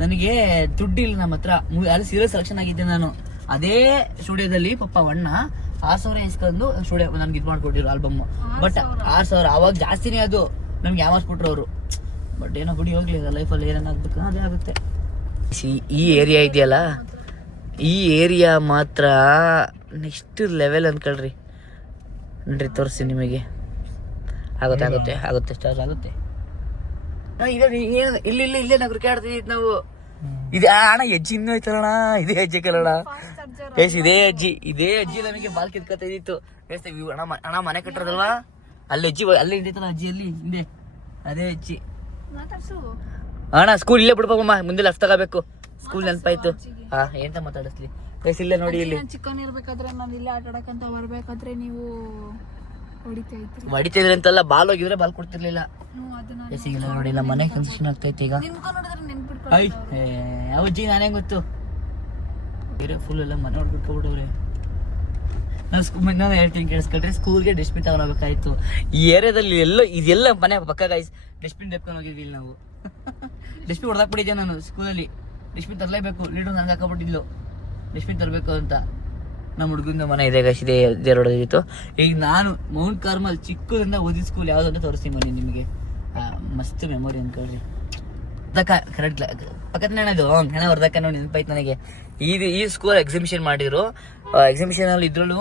ನನಗೆ ದುಡ್ಡಿಲ್ಲ ನಮ್ಮ ಹತ್ರ. ಅಲ್ಲಿ ಸೀರಿಯಸ್ ಸೆಲೆಕ್ಷನ್ ಆಗಿದ್ದೆ ನಾನು. ಅದೇ ಸ್ಟುಡಿಯೋದಲ್ಲಿ ಪಪ್ಪ ಅಣ್ಣ 6,000 ಇಸ್ಕೊಂಡು ಸ್ಟುಡಿಯೋ ನನ್ಗೆ ಇದು ಮಾಡ್ಕೊಟ್ಟಿರು ಆಲ್ಬಮ್. ಬಟ್ 6,000 ಅವಾಗ ಜಾಸ್ತಿನೇ ಅದು ನಮ್ಗೆ ಯಾವಸ್ಬಿಟ್ರು ಅವರು. ಬಟ್ ಏನೋ ಬಿಡಿ ಹೋಗ್ಲಿ, ಲೈಫಲ್ಲಿ ಏನೇನಾಗ್ಬೇಕು ಅದೇ ಆಗುತ್ತೆ. ಈ ಏರಿಯಾ ಇದೆಯಲ್ಲ, ಈ ಏರಿಯಾ ಮಾತ್ರ ನೆಕ್ಸ್ಟ್ ಲೆವೆಲ್ ಅನ್ಕೊಳ್ರಿ. ನೋಡ್ರಿ ತೋರಿಸ್ತೀನಿ ನಿಮಗೆ. ಆಗುತ್ತೆ ಸ್ಟಾರ್ಟ್ ಆಗುತ್ತೆ. ಇಲ್ಲೇ ನಾವು ಕ್ರಿಕೆಟ್ ಆಡ್ತೀವಿ ನಾವು. ಇದೆ ಅಣ್ಣ ಹೆಜ್ಜೆ ಇನ್ನೂ ಐತಲ್ಲಣ್ಣ, ಇದೇ ಹೆಜ್ಜೆ ಕಲ್ಲಣ್ಣ. ಇದೇ ಅಜ್ಜಿ ನಮಗೆ ಬಾಲ್ ಕಿತ್ಕೊತಾ ಇದ್ದಿತ್ತು. ಅಣ್ಣ ಮನೆ ಕಟ್ಟರದಲ್ವಾ, ಅಲ್ಲಿ ಅಲ್ಲಿ ಹಿಂದೈತಲ್ಲ ಅಜ್ಜಿ, ಅಲ್ಲಿ ಹಿಂದೆ ಅದೇ ಅಜ್ಜಿ. ಅಣ್ಣ ಸ್ಕೂಲ್ ಇಲ್ಲೇ ಬಿಡ್ಬೇಕಮ್ಮ, ಮುಂದೆ ಲೆಫ್ಟ್ ತಗೋಬೇಕು. ಸ್ಕೂಲ್ ನೆನಪಾಯ್ತು. ಎಂತ ಮಾತಾಡಿಸ್ಲಿ ಗೈಸ್. ಇಲ್ಲೇ ನೋಡಿ, ಇಲ್ಲಿ ಚಿಕ್ಕನ್ ಇರ್ಬೇಕಾದ್ರೆ ನಾನು ಇಲ್ಲೇ ಆಟ ಆಡಕಂತ ಬರ್ಬೇಕಾದ್ರೆ ನೀವು ಹೊಡಿತಿದ್ರಿ ಅಂತಲ್ಲ, ಬಾಲ್ ಹೋಗಿದ್ರೆ ಬಾಲ್ ಕೊಡ್ತಿರ್ಲಿಲ್ಲ. ಸಿಗಿಲ್ಲ ನೋಡಿ, ನಮ್ಮ ಮನೆ ಕನ್ಸ್ಟ್ರಕ್ಷನ್ ಆಗ್ತೈತಿ ಈಗ. ಯಾವ ಅಜ್ಜಿ ನಾನೇ ಗೊತ್ತು. ಬೇರೆ ಫುಲ್ ಎಲ್ಲ ಮನೆ ಹೊಡ್ಬಿಟ್ಕೊಬಿಟ್ಟವ್ರೆ. ನಾನು ಹೇಳ್ತೀನಿ ಕೇಳಿಸ್ಕೊಳ್ರಿ, ಸ್ಕೂಲ್ಗೆ ಡಸ್ಟ್ಬಿನ್ ತಗೊಂಡೋಗ್ಬೇಕಾಯ್ತು. ಈ ಏರಿಯಾದಲ್ಲಿ ಇದೆಲ್ಲ ಮನೆ ಪಕ್ಕ ಗೈಸ್ ಡಸ್ಟ್ಬಿನ್ ತೆಪ್ಕೊಂಡು ಹೋಗಿದ್ವಿ ನಾವು. ಡಸ್ಟ್ಬಿನ್ ಹೊಡೆದಾಕ್ಬಿಟ್ಟಿದ್ದೆ ನಾನು ಸ್ಕೂಲಲ್ಲಿ. ಡಸ್ಟ್ಬಿನ್ ತರಲೇಬೇಕು, ಲೀಡರ್ ನನಗೆ ಹಾಕೋಬಿಟ್ಟಿದ್ಲು ಡಸ್ಟ್ಬಿನ್ ತರಬೇಕು ಅಂತ. ನಮ್ಮ ಹುಡುಗಂದ ಮನೆ ಇದೆ ಗೈಸ್, ಇದೇ ರೋಡಲ್ಲಿತ್ತು. ಈಗ ನಾನು ಮೌಂಟ್ ಕಾರ್ಮಲ್ ಚಿಕ್ಕದಿಂದ ಓದಿದ ಸ್ಕೂಲ್ ಯಾವ್ದು ಅಂತ ತೋರಿಸ್ತೀನಿ ಬನ್ನಿ ನಿಮಗೆ. ಮಸ್ತ್ ಮೆಮೊರಿ ಅನ್ಕೊಳ್ರಿ. ಕರೆಕ್ಟ್ ಪಕ್ಕದ ಇದು ಹೆಣ ಹೊರದಕ್ಕ ನೋಡಿ ನೆನಪಾಯ್ತು ನನಗೆ. ಈ ಸ್ಕೂಲ್ ಎಕ್ಸಿಬಿಷನ್ ಮಾಡಿದ್ರು. ಎಕ್ಸಿಬಿಷನ್ ಅಲ್ಲಿ ಇದ್ರಲ್ಲೂ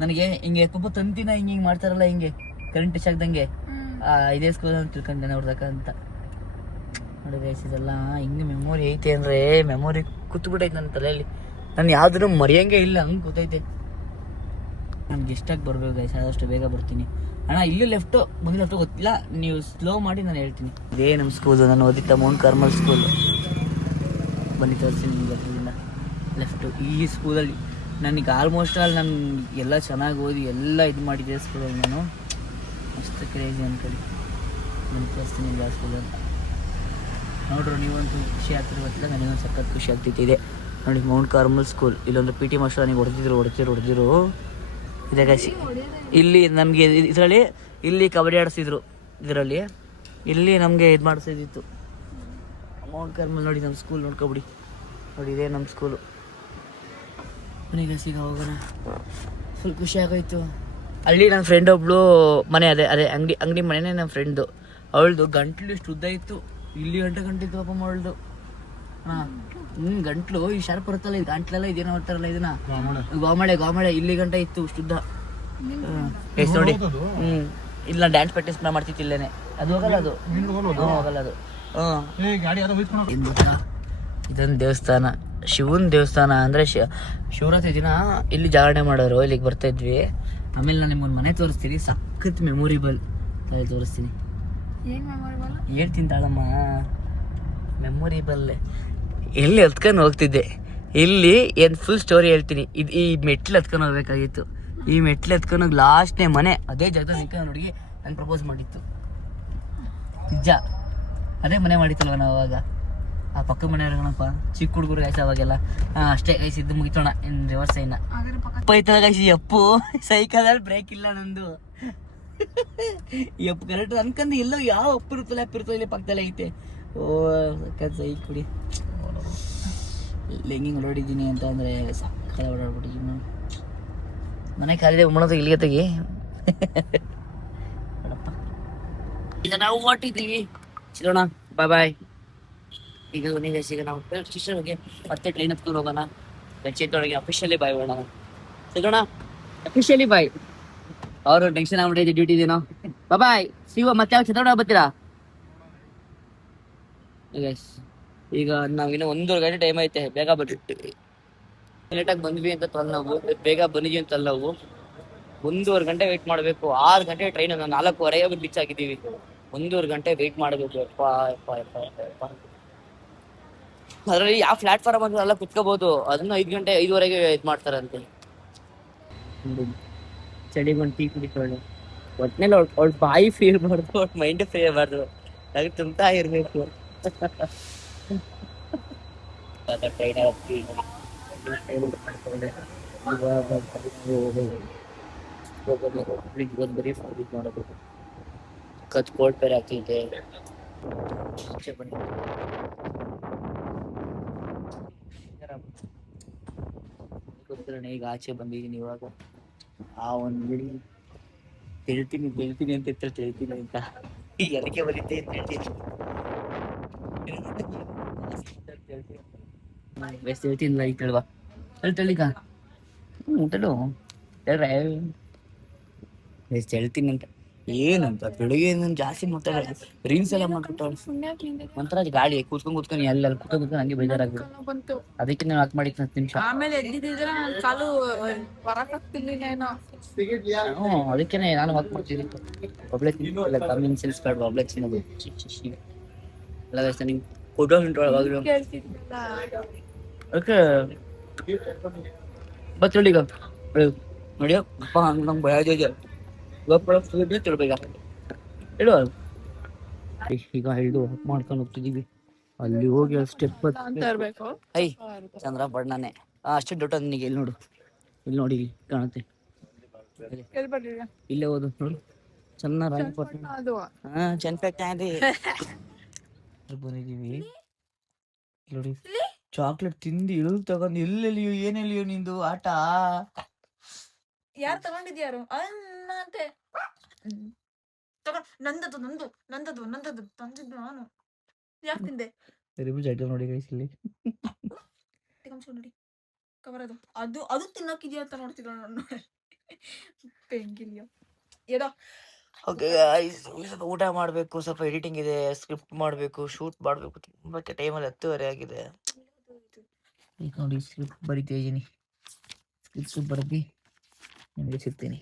ನನಗೆ ಹಿಂಗೆ ಪಾಪ ತಂತಿನ ಹಿಂಗೆ ಮಾಡ್ತಾರಲ್ಲ, ಹಿಂಗೆ ಕರೆಂಟ್ ಟಚ್ ಆಗ್ದಂಗೆ, ಇದೇ ಸ್ಕೂಲ್ ಅಂತ ತಿಳ್ಕೊಂಡು ಹೆಣ ಹೊರದಕ್ಕ ಅಂತ ನೋಡಿ ಗೈಸ್. ಇದೆಲ್ಲ ಹಿಂಗೆ ಮೆಮೊರಿ ಐತೆ ಅಂದ್ರೆ ಮೆಮೊರಿ ಕೂತ್ಬಿಟ್ಟೈತೆ ನನ್ನ ತಲೆಯಲ್ಲಿ. ನಾನು ಯಾವ್ದು ಮರೆಯಂಗೆ ಇಲ್ಲ, ಹಂಗೆ ಕೂತೈತೆ. ನನ್ಗೆ ಎಷ್ಟಾಗಿ ಬರ್ಬೇಕು ಗೈಸ್, ಆದಷ್ಟು ಬೇಗ ಬರ್ತೀನಿ. ಅಣ್ಣ ಇಲ್ಲಿ ಲೆಫ್ಟು ಮುಂದೆ ಲೆಫ್ಟು ಗೊತ್ತಿಲ್ಲ, ನೀವು ಸ್ಲೋ ಮಾಡಿ ನಾನು ಹೇಳ್ತೀನಿ. ಇದೇ ನಮ್ಮ ಸ್ಕೂಲು, ನಾನು ಓದಿದ್ದ ಮೌಂಟ್ ಕಾರ್ಮಲ್ ಸ್ಕೂಲು. ಬನ್ನಿ ತೋರಿಸ್ತೀನಿ ನಿಮ್ಗೆ ಅದರಿಂದ. ಲೆಫ್ಟು ಈ ಸ್ಕೂಲಲ್ಲಿ ನನಗೆ ಆಲ್ಮೋಸ್ಟ್ ಅಲ್ಲಿ ನಾನು ಎಲ್ಲ ಚೆನ್ನಾಗಿ ಓದಿ ಎಲ್ಲ ಇದು ಮಾಡಿದ್ದೆ ಸ್ಕೂಲಲ್ಲಿ ನಾನು. ಅಷ್ಟು ಕ್ರೇಜಿ ಅನ್ಕೊಳ್ಳಿ. ಬನ್ನಿ ತೋರಿಸ್ತೀನಿ ಇಲ್ಲ ಸ್ಕೂಲಲ್ಲಿ. ನೋಡ್ರಿ ನೀವಂತೂ ಖುಷಿ ಆಗ್ತಿರೋ ಗೊತ್ತಿಲ್ಲ, ನನಗೊಂದು ಸಖತ್ ಖುಷಿ ಆಗ್ತಿದೆ. ನೋಡಿ ಮೌಂಟ್ ಕಾರ್ಮಲ್ ಸ್ಕೂಲ್. ಇಲ್ಲೊಂದು PT ಮಾಸ್ಟರ್ ನನಗೆ ಹೊಡೆದಿದ್ರು ಇದೆ ಗೈಸ್. ಇಲ್ಲಿ ನಮಗೆ ಇದರಲ್ಲಿ ಇಲ್ಲಿ ಕಬಡ್ಡಿ ಆಡಿಸಿದ್ರು. ಇದರಲ್ಲಿ ಇಲ್ಲಿ ನಮಗೆ ಇದು ಮಾಡಿಸಿದಿತ್ತು ಮೌಂಟ್ ಕಾರ್ಮಲ್. ನೋಡಿ ನಮ್ಮ ಸ್ಕೂಲ್ ನೋಡ್ಕೊಬಿಡಿ. ನೋಡಿ ಇದೇ ನಮ್ಮ ಸ್ಕೂಲು. ಮನೆಗೆ ಸಿಗ ಹೋಗೋಣ. ಫುಲ್ ಖುಷಿ ಆಗೋಯ್ತು. ಅಲ್ಲಿ ನನ್ನ ಫ್ರೆಂಡ್ ಒಬ್ಳು ಮನೆ ಅದೇ ಅಂಗಡಿ ಮನೆನೇ ನನ್ನ ಫ್ರೆಂಡ್ದು. ಅವಳದು ಗಂಟ್ಲು ಇಷ್ಟು ಉದ್ದ ಇತ್ತು, ಇಲ್ಲಿ ಗಂಟಿತ್ತು ಪಾಪ ಅವಳದು. ಗಂಟ್ಲು ಈ ಶಾರ್ಪ್ ಬರುತ್ತಲ್ಲ, ಇದು ಗಂಟ್ಲೆಲ್ಲ ಇದೇನೋ ಮಾಡ್ತಾರಲ್ಲ ಇದನ್ನ, ಗೋಮಳೆ ಇಲ್ಲಿ ಗಂಟ ಇತ್ತು ಉದ್ದ. ನೋಡಿ ಇಲ್ಲ ಡ್ಯಾನ್ಸ್ ಪ್ರಾಕ್ಟೀಸ್ ಮಾಡ್ತಿತ್ತು ಇಲ್ಲೇನೆ. ಅದು ಹೋಗಲ್ಲ, ಅದು ಹೋಗಲ್ಲ ಅದು. ಇದೊಂದು ದೇವಸ್ಥಾನ, ಶಿವನ್ ದೇವಸ್ಥಾನ. ಅಂದ್ರೆ ಶಿವರಾತ್ರಿ ದಿನ ಇಲ್ಲಿ ಜಾಗರಣೆ ಮಾಡೋರು, ಇಲ್ಲಿಗೆ ಬರ್ತಾ ಇದ್ವಿ. ಆಮೇಲೆ ನಾನು ನಿಮ್ಗೊಂದು ಮನೆ ತೋರಿಸ್ತೀನಿ, ಸಖತ್ ಮೆಮೊರಿಬಲ್ ತೋರಿಸ್ತೀನಿ. ಹೇಳ್ತೀನಿ ತಾಳಮ್ಮ, ಮೆಮೊರಿಬಲ್. ಎಲ್ಲಿ ಹತ್ಕೊಂಡು ಹೋಗ್ತಿದ್ದೆ, ಇಲ್ಲಿ ಏನು ಫುಲ್ ಸ್ಟೋರಿ ಹೇಳ್ತೀನಿ. ಈ ಮೆಟ್ಲು ಹತ್ಕೊಂಡು ಹೋಗ್ಬೇಕಾಗಿತ್ತು. ಈ ಮೆಟ್ಲು ಹತ್ಕೊಂಡು ಹೋಗಿ ಲಾಸ್ಟ್ನೇ ಮನೆ ಅದೇ ಜಾಗ ನಿಂತ್ಕೊಂಡು ಹುಡುಗಿ ನಾನು ಪ್ರಪೋಸ್ ಮಾಡಿತ್ತು. ನಿಜ ಅದೇ ಮನೆ ಮಾಡಿತ್ತಲ್ವ ನಾವು ಅವಾಗ. ಆ ಪಕ್ಕ ಮನೆ ಕಣಪ್ಪ, ಚಿಕ್ಕ ಹುಡುಗರು ಗಾಯ್ಸ ಅವಾಗೆಲ್ಲ. ಅಷ್ಟೇ ಗಾಯ್ಸಿದ್ದು ಮುಗಿತೋಣ. ಇನ್ನು ರಿವರ್ಸ್ ಐನ ಪೈತಲ್ಲ ಗಾಯ್ಸಿ. ಅಪ್ಪು ಸೈಕಲಲ್ಲಿ ಬ್ರೇಕ್ ಇಲ್ಲ ನಂದು. ಅಪ್ಪು ಕರೆಕ್ಟ್ ಅನ್ಕಂಡು ಎಲ್ಲೋ ಯಾವ ಅಪ್ಪು ಇರುತ್ತಲ್ಲ ಇಲ್ಲಿ ಪಕ್ಕದಲ್ಲೇ ಐತೆ. ಓ ಸಕ್ಕತ್ ಸೈಕ್ ಕುಡಿ. ಹೆಂಗಿಂಗ್ ಹೊರಡಿದ್ದೀನಿ ಅಂತ ಅಂದರೆ ಸಕ್ಕ ಓಡಾಡ್ಬಿಟ್ಟಿದ್ದೀನಿ. ಮನೆ ಖಾಲಿದೆ, ಉಮ್ಮಣದ ಇಲ್ಲಿಗೆ ತೆಗಿ. ಈಗ ನಾವು ಹೊಟ್ಟಿದ್ದೀವಿ, ಸಿಗೋಣ, ಬಾಯ್ ಬಾಯ್. ಈಗ ನಾವು ಸ್ಟೇಷನ್ಗೆ ಮತ್ತೆ ಟ್ರೈನ್ ಹತ್ಕೊಂಡು ಹೋಗೋಣ. ಬೆಂಚೆತ್ತೊಳಗೆ ಅಫಿಷಿಯಲಿ ಬಾಯ್ ಮಾಡೋಣ. ಸಿಗೋಣ ಅಫಿಷಿಯಲಿ ಬಾಯ್. ಅವರು ಟೆನ್ಷನ್ ಆಗ್ಬಿಟ್ಟಿದೆ, ಡ್ಯೂಟಿ ಇದೇನೋ. ಬಾಯ್ ಸಿಗುವ. ಮತ್ತೆ ಯಾವ ಚಿತ್ರೋಣ ಬರ್ತೀರಾ? ಈಗ ನಾವಿನ್ನೂ 1.5 ಗಂಟೆ ಟೈಮ್ ಐತೆ. ಬೇಗ ಬಂದ್ಬಿಟ್ಟು ಲೇಟಾಗಿ ಬಂದ್ವಿ ಅಂತ ನಾವು, ಬೇಗ ಬಂದಿದ್ವಿ ಅಂತ ನಾವು 1.5 ಗಂಟೆ ವೆಯ್ಟ್ ಮಾಡಬೇಕು. 6 ಗಂಟೆ ಟ್ರೈನ್, 4:15 ರೀಚ್ ಆಗಿದ್ದೀವಿ. 1.5 ಗಂಟೆ ವೆಯ್ಟ್ ಮಾಡಬೇಕು. ಅದರಲ್ಲಿ ಯಾವ ಪ್ಲಾಟ್ಫಾರ್ಮ್ ಅಂತ ಎಲ್ಲ ಕುತ್ಕೋಬಹುದು. ಅದನ್ನ 5:30ಗೆ ಇದು ಮಾಡ್ತಾರಂತೆ. ಚಳಿಗೆ ಒಂದು ಟೀ ಕುಡಿಕೊಳ್ಳಿ. ಒಟ್ಟಿನಲ್ಲಿ ಅವ್ಳ ಬಾಯಿ ಫ್ರೀ ಇರಬಾರ್ದು, ಅವ್ಳ ಮೈಂಡ್ ಫ್ರೀ ಇರಬಾರ್ದು, ಹಾಗೆ ತುಂಬ್ತಾ ಇರಬೇಕು. ಟ್ರೈನ್ ಬರೀ ಮಾಡೋದು. ಕತ್ ಕೋಲ್ಡ್ ಬೇರೆ ಆಗ್ತಿದೆ. ಈಗ ಆಚೆ ಬಂದಿದ್ದೀನಿ. ಇವಾಗ ಆ ಒಂದು ಬಿಡಿ ಹೇಳ್ತೀನಿ ಅಂತ ಹೇಳ್ತೀನಿ ಅಂತ ಎದಕ್ಕೆ ಬರೀತೆ ಅಂತ ಹೇಳ್ತೀನಿ. ಬೆಸ್ಟ್ ಹೇಳ್ತೀನಿ ಲೈಕ್ ಹೇಳ್ವಾ ಹೇಳ್ತಳಿಕ ಊಟಲು ಹೇಳ್ರೆ ಬೆಸ್ಟ್ ಹೇಳ್ತೀನಿ ಅಂತ. ಏನಂತ ಬೆಳಿಗ್ಗೆ ಜಾಸ್ತಿ ಮಾತಾಡ ರೀಲ್ಸ್ ಎಲ್ಲ ಮಾಡ್ಬಿಟ್ಟವಳು. ಒಂಥರ ಗಾಡಿ ಕೂತ್ಕೊಂಡು ಎಲ್ಲ ಕೂತ್ಕೊಂಡು ಹಂಗೆ ಬೇಜಾರಾಗ್ಬಿಡು. ಅದಕ್ಕೆ ನಾನು ಹಾಕಿ ಮಾಡಿದ್ದು 10 ನಿಮಿಷ. ಆಮೇಲೆ ಎದ್ದಿದ್ರೆ ನಾನು ಕಾಲು ಬರಕಾಗ್ತಿರ್ಲಿಲ್ಲ. ಅದಕ್ಕೆ ನಾನು ವಾಕ್ ಮಾಡ್ತೀನಿ. ಒಬ್ಳೆ ತಿನ್ನಲ್ಲ, ಕಮ್ಮಿಂಗ್ ಸೆನ್ಸ್ ಬೇಡ, ಒಬ್ಳೆ ತಿನ್ನೋದು. ಎಲ್ಲ ನಿಂಗೆ ಫೋಟೋ ಉಂಟು ಓಕೆ ಬತ್ತಳಿಗ ನೋಡಿಯೋ ಅಪ್ಪ ಹಂಗೆ ನಂಗೆ ಭಯ ಇದೆ. ತಿಳ್ಬೇಕ ಹೇಳುವ. ಈಗ ಹಿಡಿದು ಮಾಡ್ಕೊಂಡು ಹೋಗ್ತಿದೀವಿ. ಅಲ್ಲಿ ಹೋಗಿ ಸ್ಟೆಪ್ ಐ ಚಂದ್ರ ಬಣ್ಣನೆ ಅಷ್ಟೇ ಡೌಟ್ ಅದ ನಿನಗೆ. ಇಲ್ಲಿ ನೋಡು, ಇಲ್ಲಿ ನೋಡಿ, ಇಲ್ಲಿ ಕಾಣುತ್ತೆ. ಇಲ್ಲೇ ಹೋದು ನೋಡು, ಚೆನ್ನಾಗಿ ಬಂದಿದೀವಿ ನೋಡಿ. ಚಾಕ್ಲೇಟ್ ತಿಂದು ಇಳಿದು ತಗೊಂಡು ಎಲ್ಲೆಲ್ಲಿಯೋ ಏನೆಲ್ಲಿಯೋ ನಿಂದು ಆಟ. ಯಾರು ತಗೊಂಡಿದ್ಯಾರು ಅಂತೆ ನಂದದು ತಂದಿದ್ದು ನಾನು. ಯಾಕೆ ತಿಂದೆ? ನೋಡಿ ಗೈಸ್, ಇಲ್ಲಿ ನೋಡಿ ಕವರ್ ಅದು ತಿನ್ನೋಕಿದ್ಯಾ ಅಂತ ನೋಡ್ತಿದ್ದ ನಾನು. ಪೆಂಗಿಲ್ಯೋ ಏನೋ. ಓಕೆ ಸ್ವಲ್ಪ ಊಟ ಮಾಡಬೇಕು, ಸ್ವಲ್ಪ ಎಡಿಟಿಂಗ್ ಇದೆ, ಸ್ಕ್ರಿಪ್ಟ್ ಮಾಡಬೇಕು, ಶೂಟ್ ಮಾಡಬೇಕು. ತುಂಬ ಟೈಮಲ್ಲಿ 10:30 ಆಗಿದೆ. ಈಗ ನೋಡಿ ಸ್ಕ್ರಿಪ್ಟ್ ಬರಿತಾ ಇದ್ದೀನಿ. ಸ್ಕ್ರಿಪ್ಟ್ ಬರೆದು ನಿಮಗೆ ಸಿಗ್ತೀನಿ.